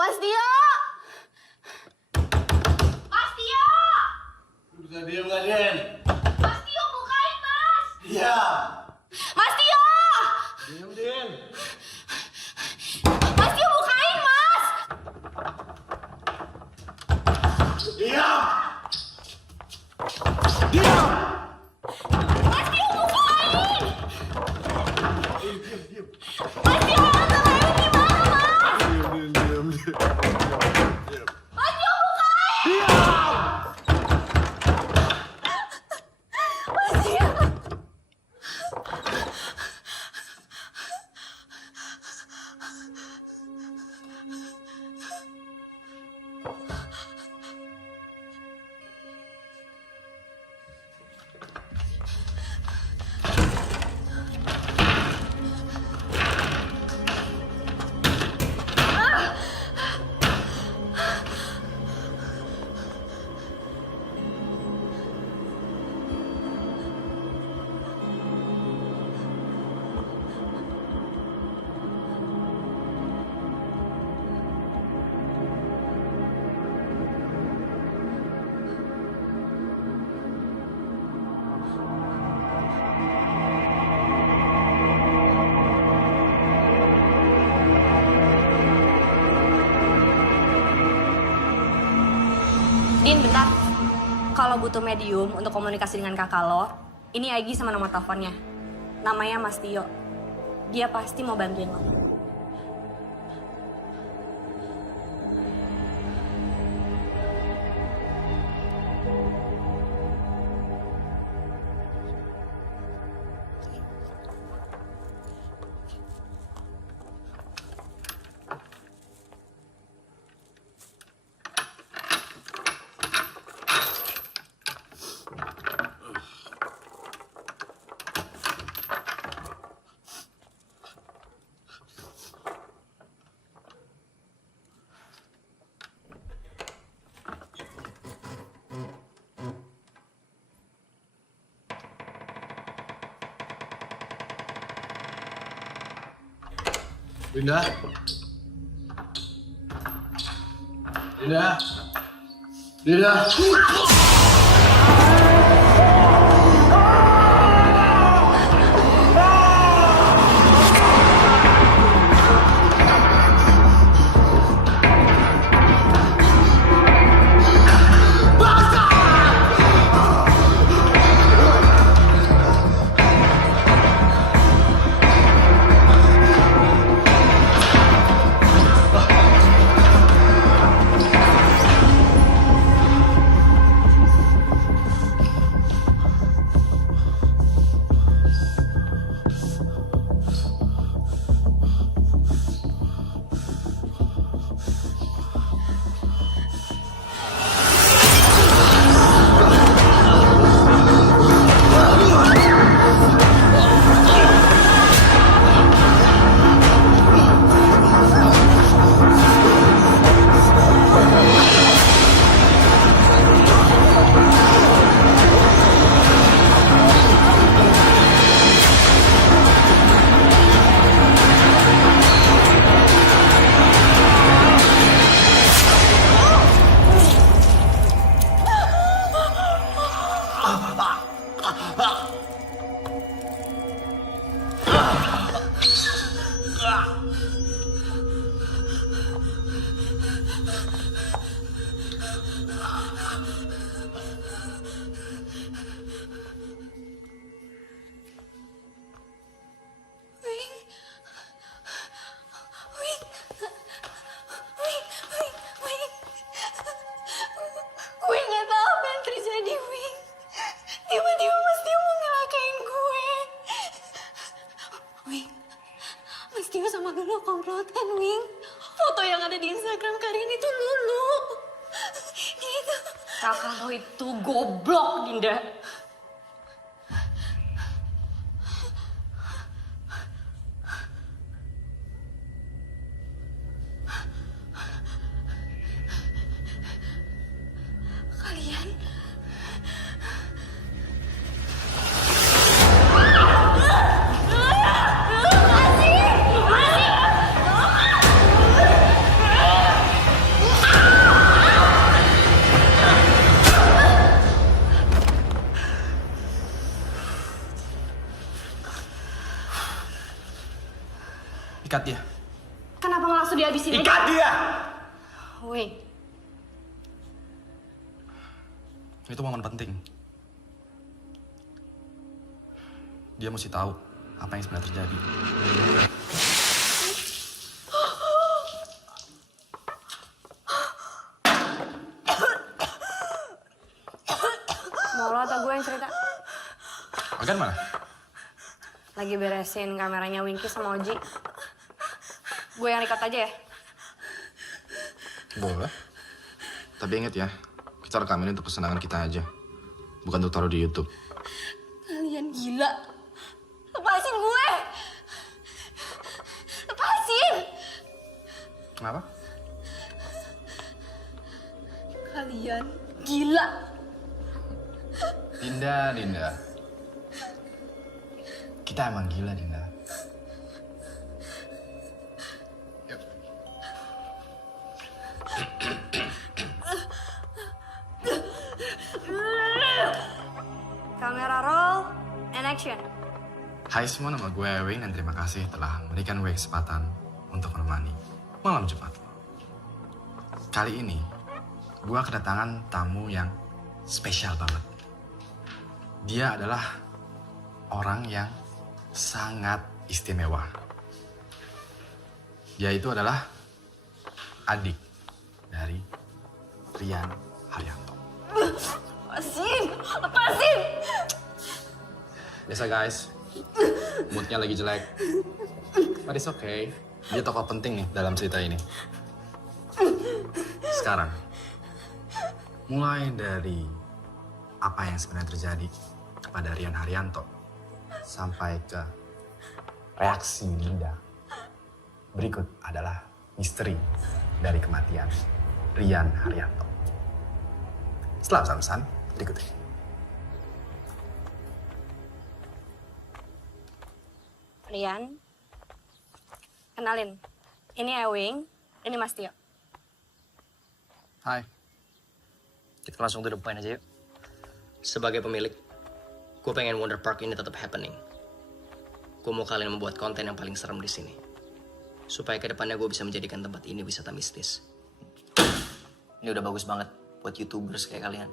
Mas Tio! Mas Tio! Bisa diem nggak, Den? Mas Tio, bukain, Mas! Iya. Mas Tio! Diem, Den. Mas Tio, bukain, Mas! Diam. Mas Tio, bukain! Mas Tio, orang lain gimana, Mas? Diam. Mas Tio, bukain! Mas Tio! Din, bentar. Kalau butuh medium untuk komunikasi dengan kakak lo, ini Agi sama nomor teleponnya. Namanya Mas Tio. Dia pasti mau bantuin lo. Dinda. Dinda. Dinda. Mas Tio sama Lulu komplotan, Wing. Foto yang ada di Instagram kalian itu Lulu. Itu. Kakak lo itu goblok, Dinda. Kalian Ikat dia. Kenapa nggak langsung dihabisin aja? Ikat dia! Wing, Itu momen penting. Dia mesti tahu apa yang sebenarnya terjadi. mau lo atau gue yang cerita? Agan mana? Lagi beresin kameranya Winky sama Oji. Gue yang record aja ya? Boleh. Tapi ingat ya, kita rekamin untuk kesenangan kita aja. Bukan untuk taruh di YouTube. Kalian gila. Lepasin gue. Lepasin. Kenapa? Kalian gila. Dinda. Kita emang gila, Dinda. Kamera roll and action. Hai semua, nama gue Ewing dan terima kasih telah memberikan gue kesempatan untuk menemani malam Jumat. Kali ini, gue kedatangan tamu yang spesial banget. Dia adalah orang yang sangat istimewa. Dia itu adalah adik dari Rian Haryanto. Lepasin. Biasa guys, moodnya lagi jelek. But it's okay. Dia tokoh penting nih dalam cerita ini. Sekarang, mulai dari apa yang sebenarnya terjadi kepada Rian Haryanto sampai ke reaksi Dinda. Berikut adalah misteri dari kematian Rian Haryanto. Setelah pesan-pesan berikut ini. Rian, kenalin. Ini Ewing, ini Mas Tio. Hai. Kita langsung to the point aja yuk. Sebagai pemilik, gue pengen Wonder Park ini tetap happening. Gue mau kalian membuat konten yang paling serem di sini. Supaya kedepannya gue bisa menjadikan tempat ini wisata mistis. Ini udah bagus banget buat YouTubers kayak kalian.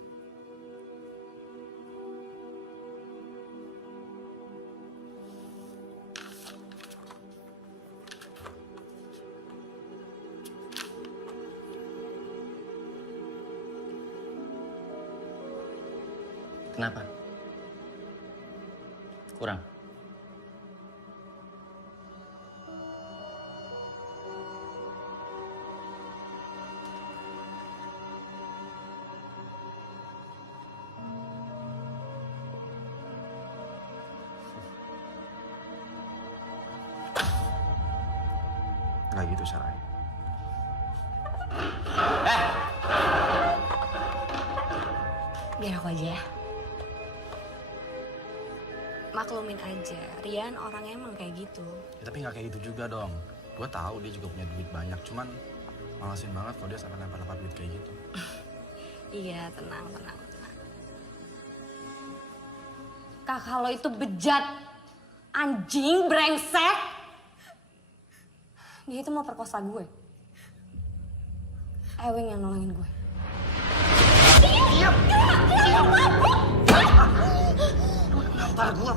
Kenapa? Kurang? Nggak gitu caranya. Biar aku aja ya. Maklumin aja, Rian orangnya emang kayak gitu. Ya, tapi nggak kayak gitu juga dong. Gue tahu dia juga punya duit banyak, cuman malesin banget kalau dia sampai lempar-lempar duit kayak gitu. Iya, tenang. Kakak lo itu bejat, anjing, brengsek. Dia itu mau perkosa gue. Ewing yang nolongin gue. Ntar gue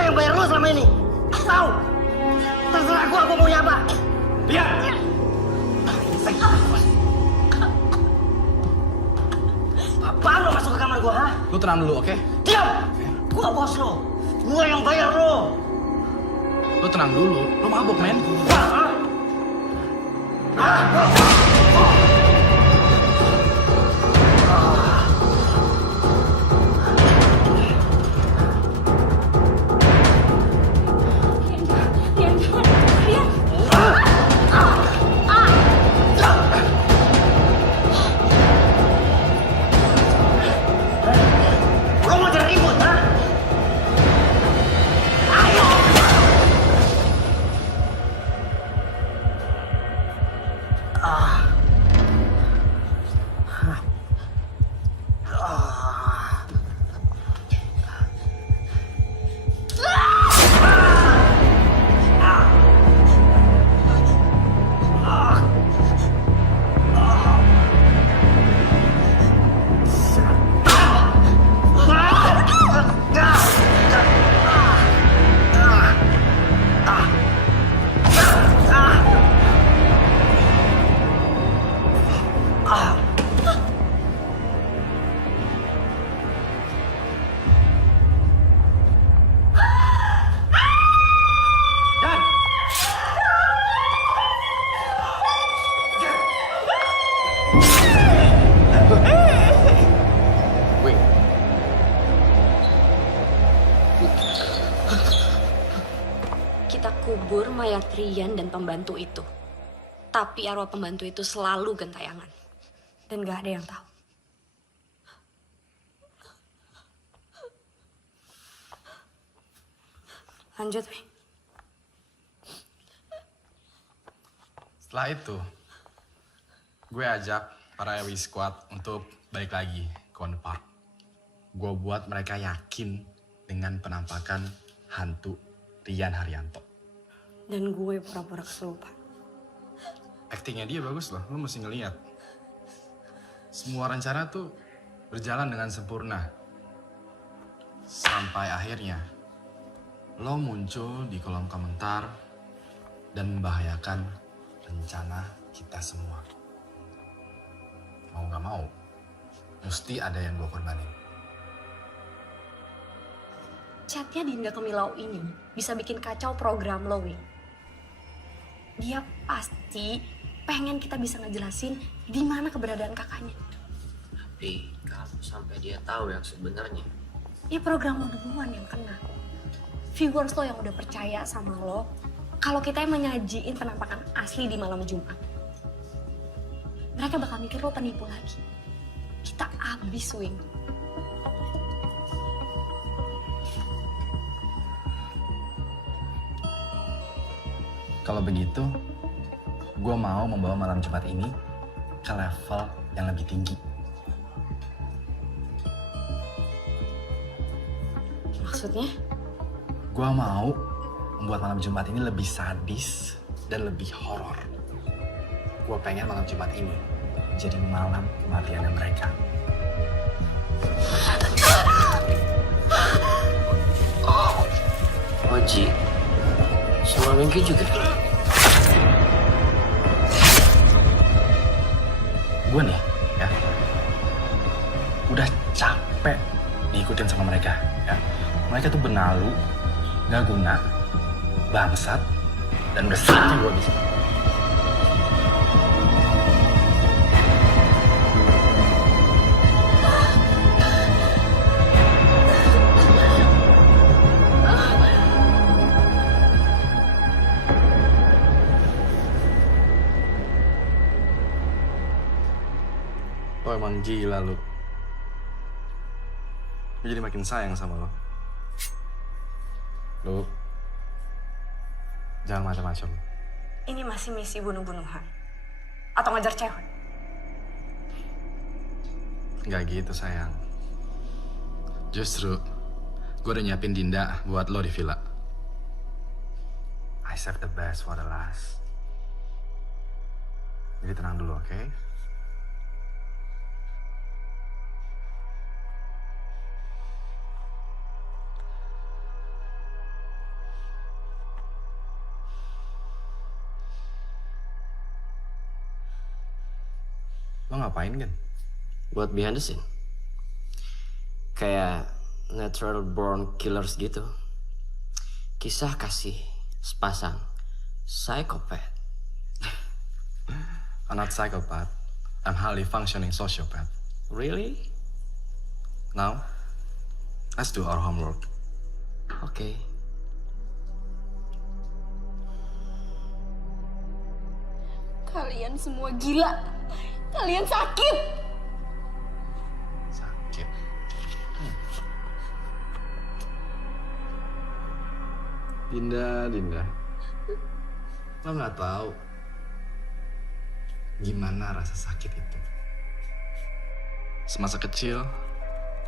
yang bayar lo selama ini. Tahu? Terserah gue maunya apa. Biar. Apaan lo masuk ke kamar gue, ha? Lu tenang dulu, oke? Diam! Gue bos lo. Gue yang bayar lo. Lu Lo tenang dulu, lo mabuk men. Kita kubur mayat Rian dan pembantu itu. Tapi arwah pembantu itu selalu gentayangan. Dan gak ada yang tahu. Lanjut, Wing. Setelah itu, gue ajak para Wing Squad untuk balik lagi ke Wonder Park. Gue buat mereka yakin dengan penampakan hantu Rian Haryanto. Dan gue pura-pura kesurupan. Aktingnya dia bagus loh, lo mesti ngeliat. Semua rencana tuh berjalan dengan sempurna. Sampai akhirnya, lo muncul di kolom komentar dan membahayakan rencana kita semua. Mau gak mau, mesti ada yang gue korbanin. Chatnya Dinda ke Milau ini bisa bikin kacau program lo, Wing. Dia pasti pengen kita bisa ngejelasin di mana keberadaan kakaknya. Tapi kalau sampai dia tahu yang sebenarnya. Ya program lo duluan yang kena. Viewers lo yang udah percaya sama lo kalau kita yang menyajiin penampakan asli di malam Jumat. Mereka bakal mikir lo penipu lagi. Kita abis, Wing. Kalau begitu, gue mau membawa malam Jumat ini ke level yang lebih tinggi. Maksudnya? Gue mau membuat malam Jumat ini lebih sadis dan lebih horor. Gue pengen malam Jumat ini jadi malam kematiannya mereka. Oji, sama Winky juga. Gue nih, ya, udah capek diikutin sama mereka, ya. Mereka tuh benalu, gak guna, bangsat, dan udah saatnya gue bisa. Lo emang gila lu. Gue jadi makin sayang sama lo. Lu jangan macam-macam. Ini masih misi bunuh-bunuhan? Atau ngejar cewek? Gak gitu sayang. Justru gue udah nyiapin Dinda buat lo di villa. I save the best for the last. Jadi tenang dulu, oke? Lo ngapain kan? Buat behind the scene. Kayak natural born killers gitu. Kisah kasih Sepasang psikopat. I'm not psychopath. I'm highly functioning sociopath. Really? Now, let's do our homework. Oke. Kalian semua gila. Kalian sakit. Sakit. Dinda. Lo nggak tahu gimana rasa sakit itu. Semasa kecil,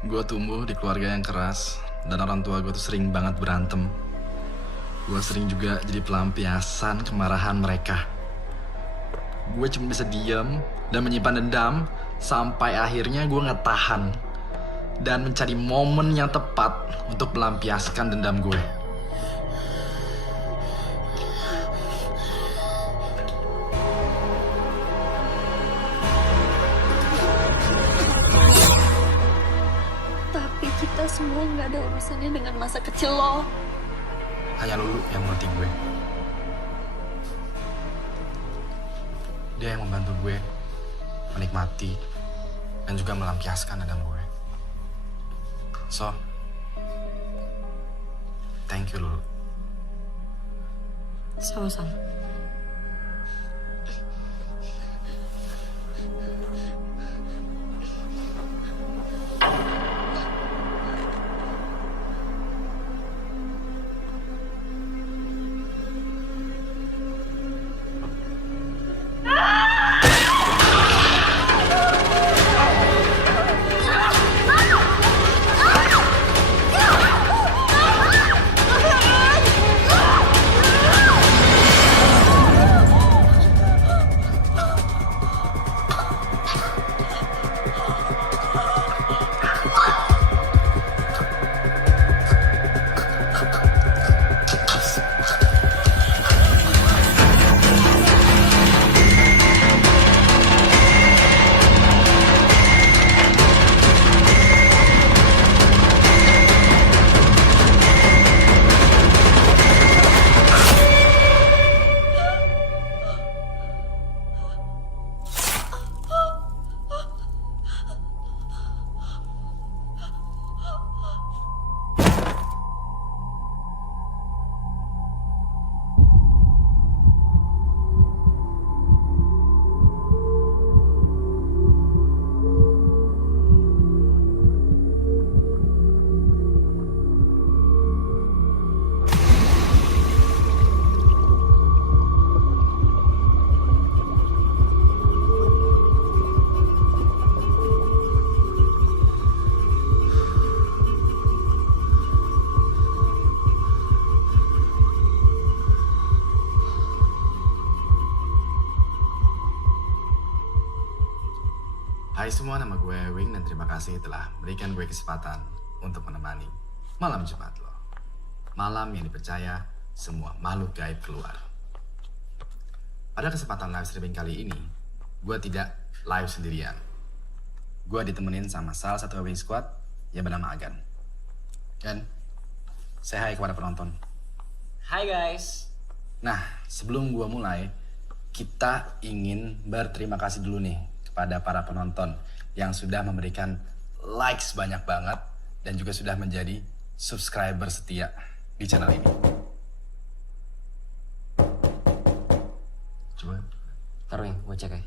gue tumbuh di keluarga yang keras dan orang tua gue tuh sering banget berantem. Gue sering juga jadi pelampiasan kemarahan mereka. Gue cuma bisa diam dan menyimpan dendam sampai akhirnya gue nggak tahan dan mencari momen yang tepat untuk melampiaskan dendam gue. Tapi kita semua nggak ada urusannya dengan masa kecil lo. Hanya Lulu yang mengerti gue. Dia yang membantu gue menikmati dan juga melampiaskan dendam gue. So, thank you Lulu. Sama-sama. Hai semua, nama gue Ewing dan terima kasih telah berikan gue kesempatan untuk menemani malam Jumat lo. Malam yang dipercaya semua makhluk gaib keluar. Pada kesempatan live streaming kali ini, gue tidak live sendirian. Gue ditemenin sama salah satu Ewing Squad yang bernama Agan. Dan say hi kepada penonton. Hai guys. Nah, sebelum gue mulai, kita ingin berterima kasih dulu nih kepada para penonton yang sudah memberikan likes banyak banget dan juga sudah menjadi subscriber setia di channel ini. Coba. Taruh gue cek ya.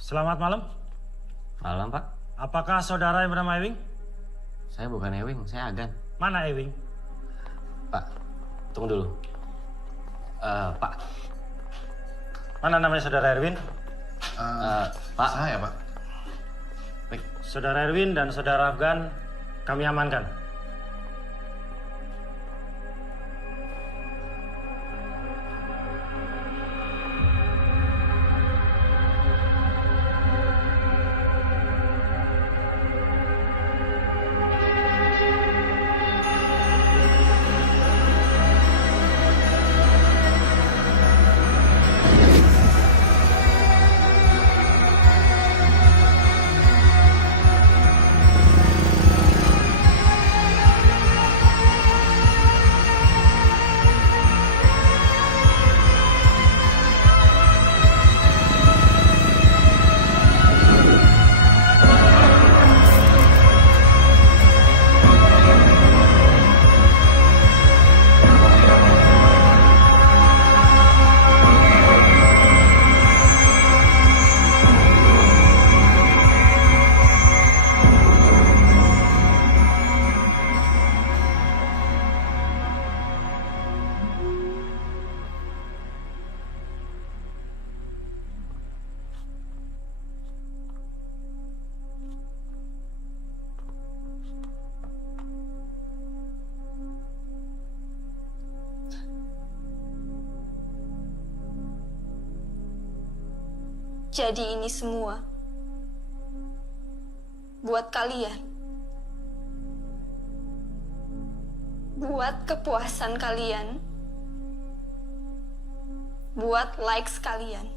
Selamat malam. Malam pak. Apakah saudara yang bernama Ewing? Saya bukan Ewing, saya Agan. Mana Ewing? Pak, tunggu dulu. Pak. Mana namanya saudara Erwin? Pak. Saya pak. Baik. Saudara Erwin dan saudara Afgan kami amankan. Jadi ini semua buat kalian. Buat kepuasan kalian. Buat likes kalian.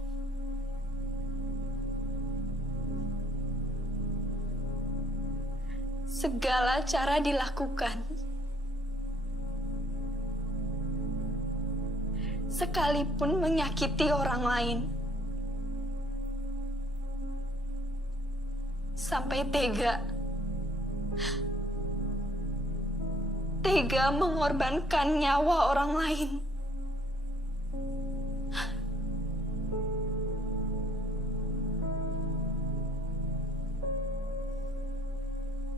Segala cara dilakukan. Sekalipun menyakiti orang lain. Sampai tega mengorbankan nyawa orang lain.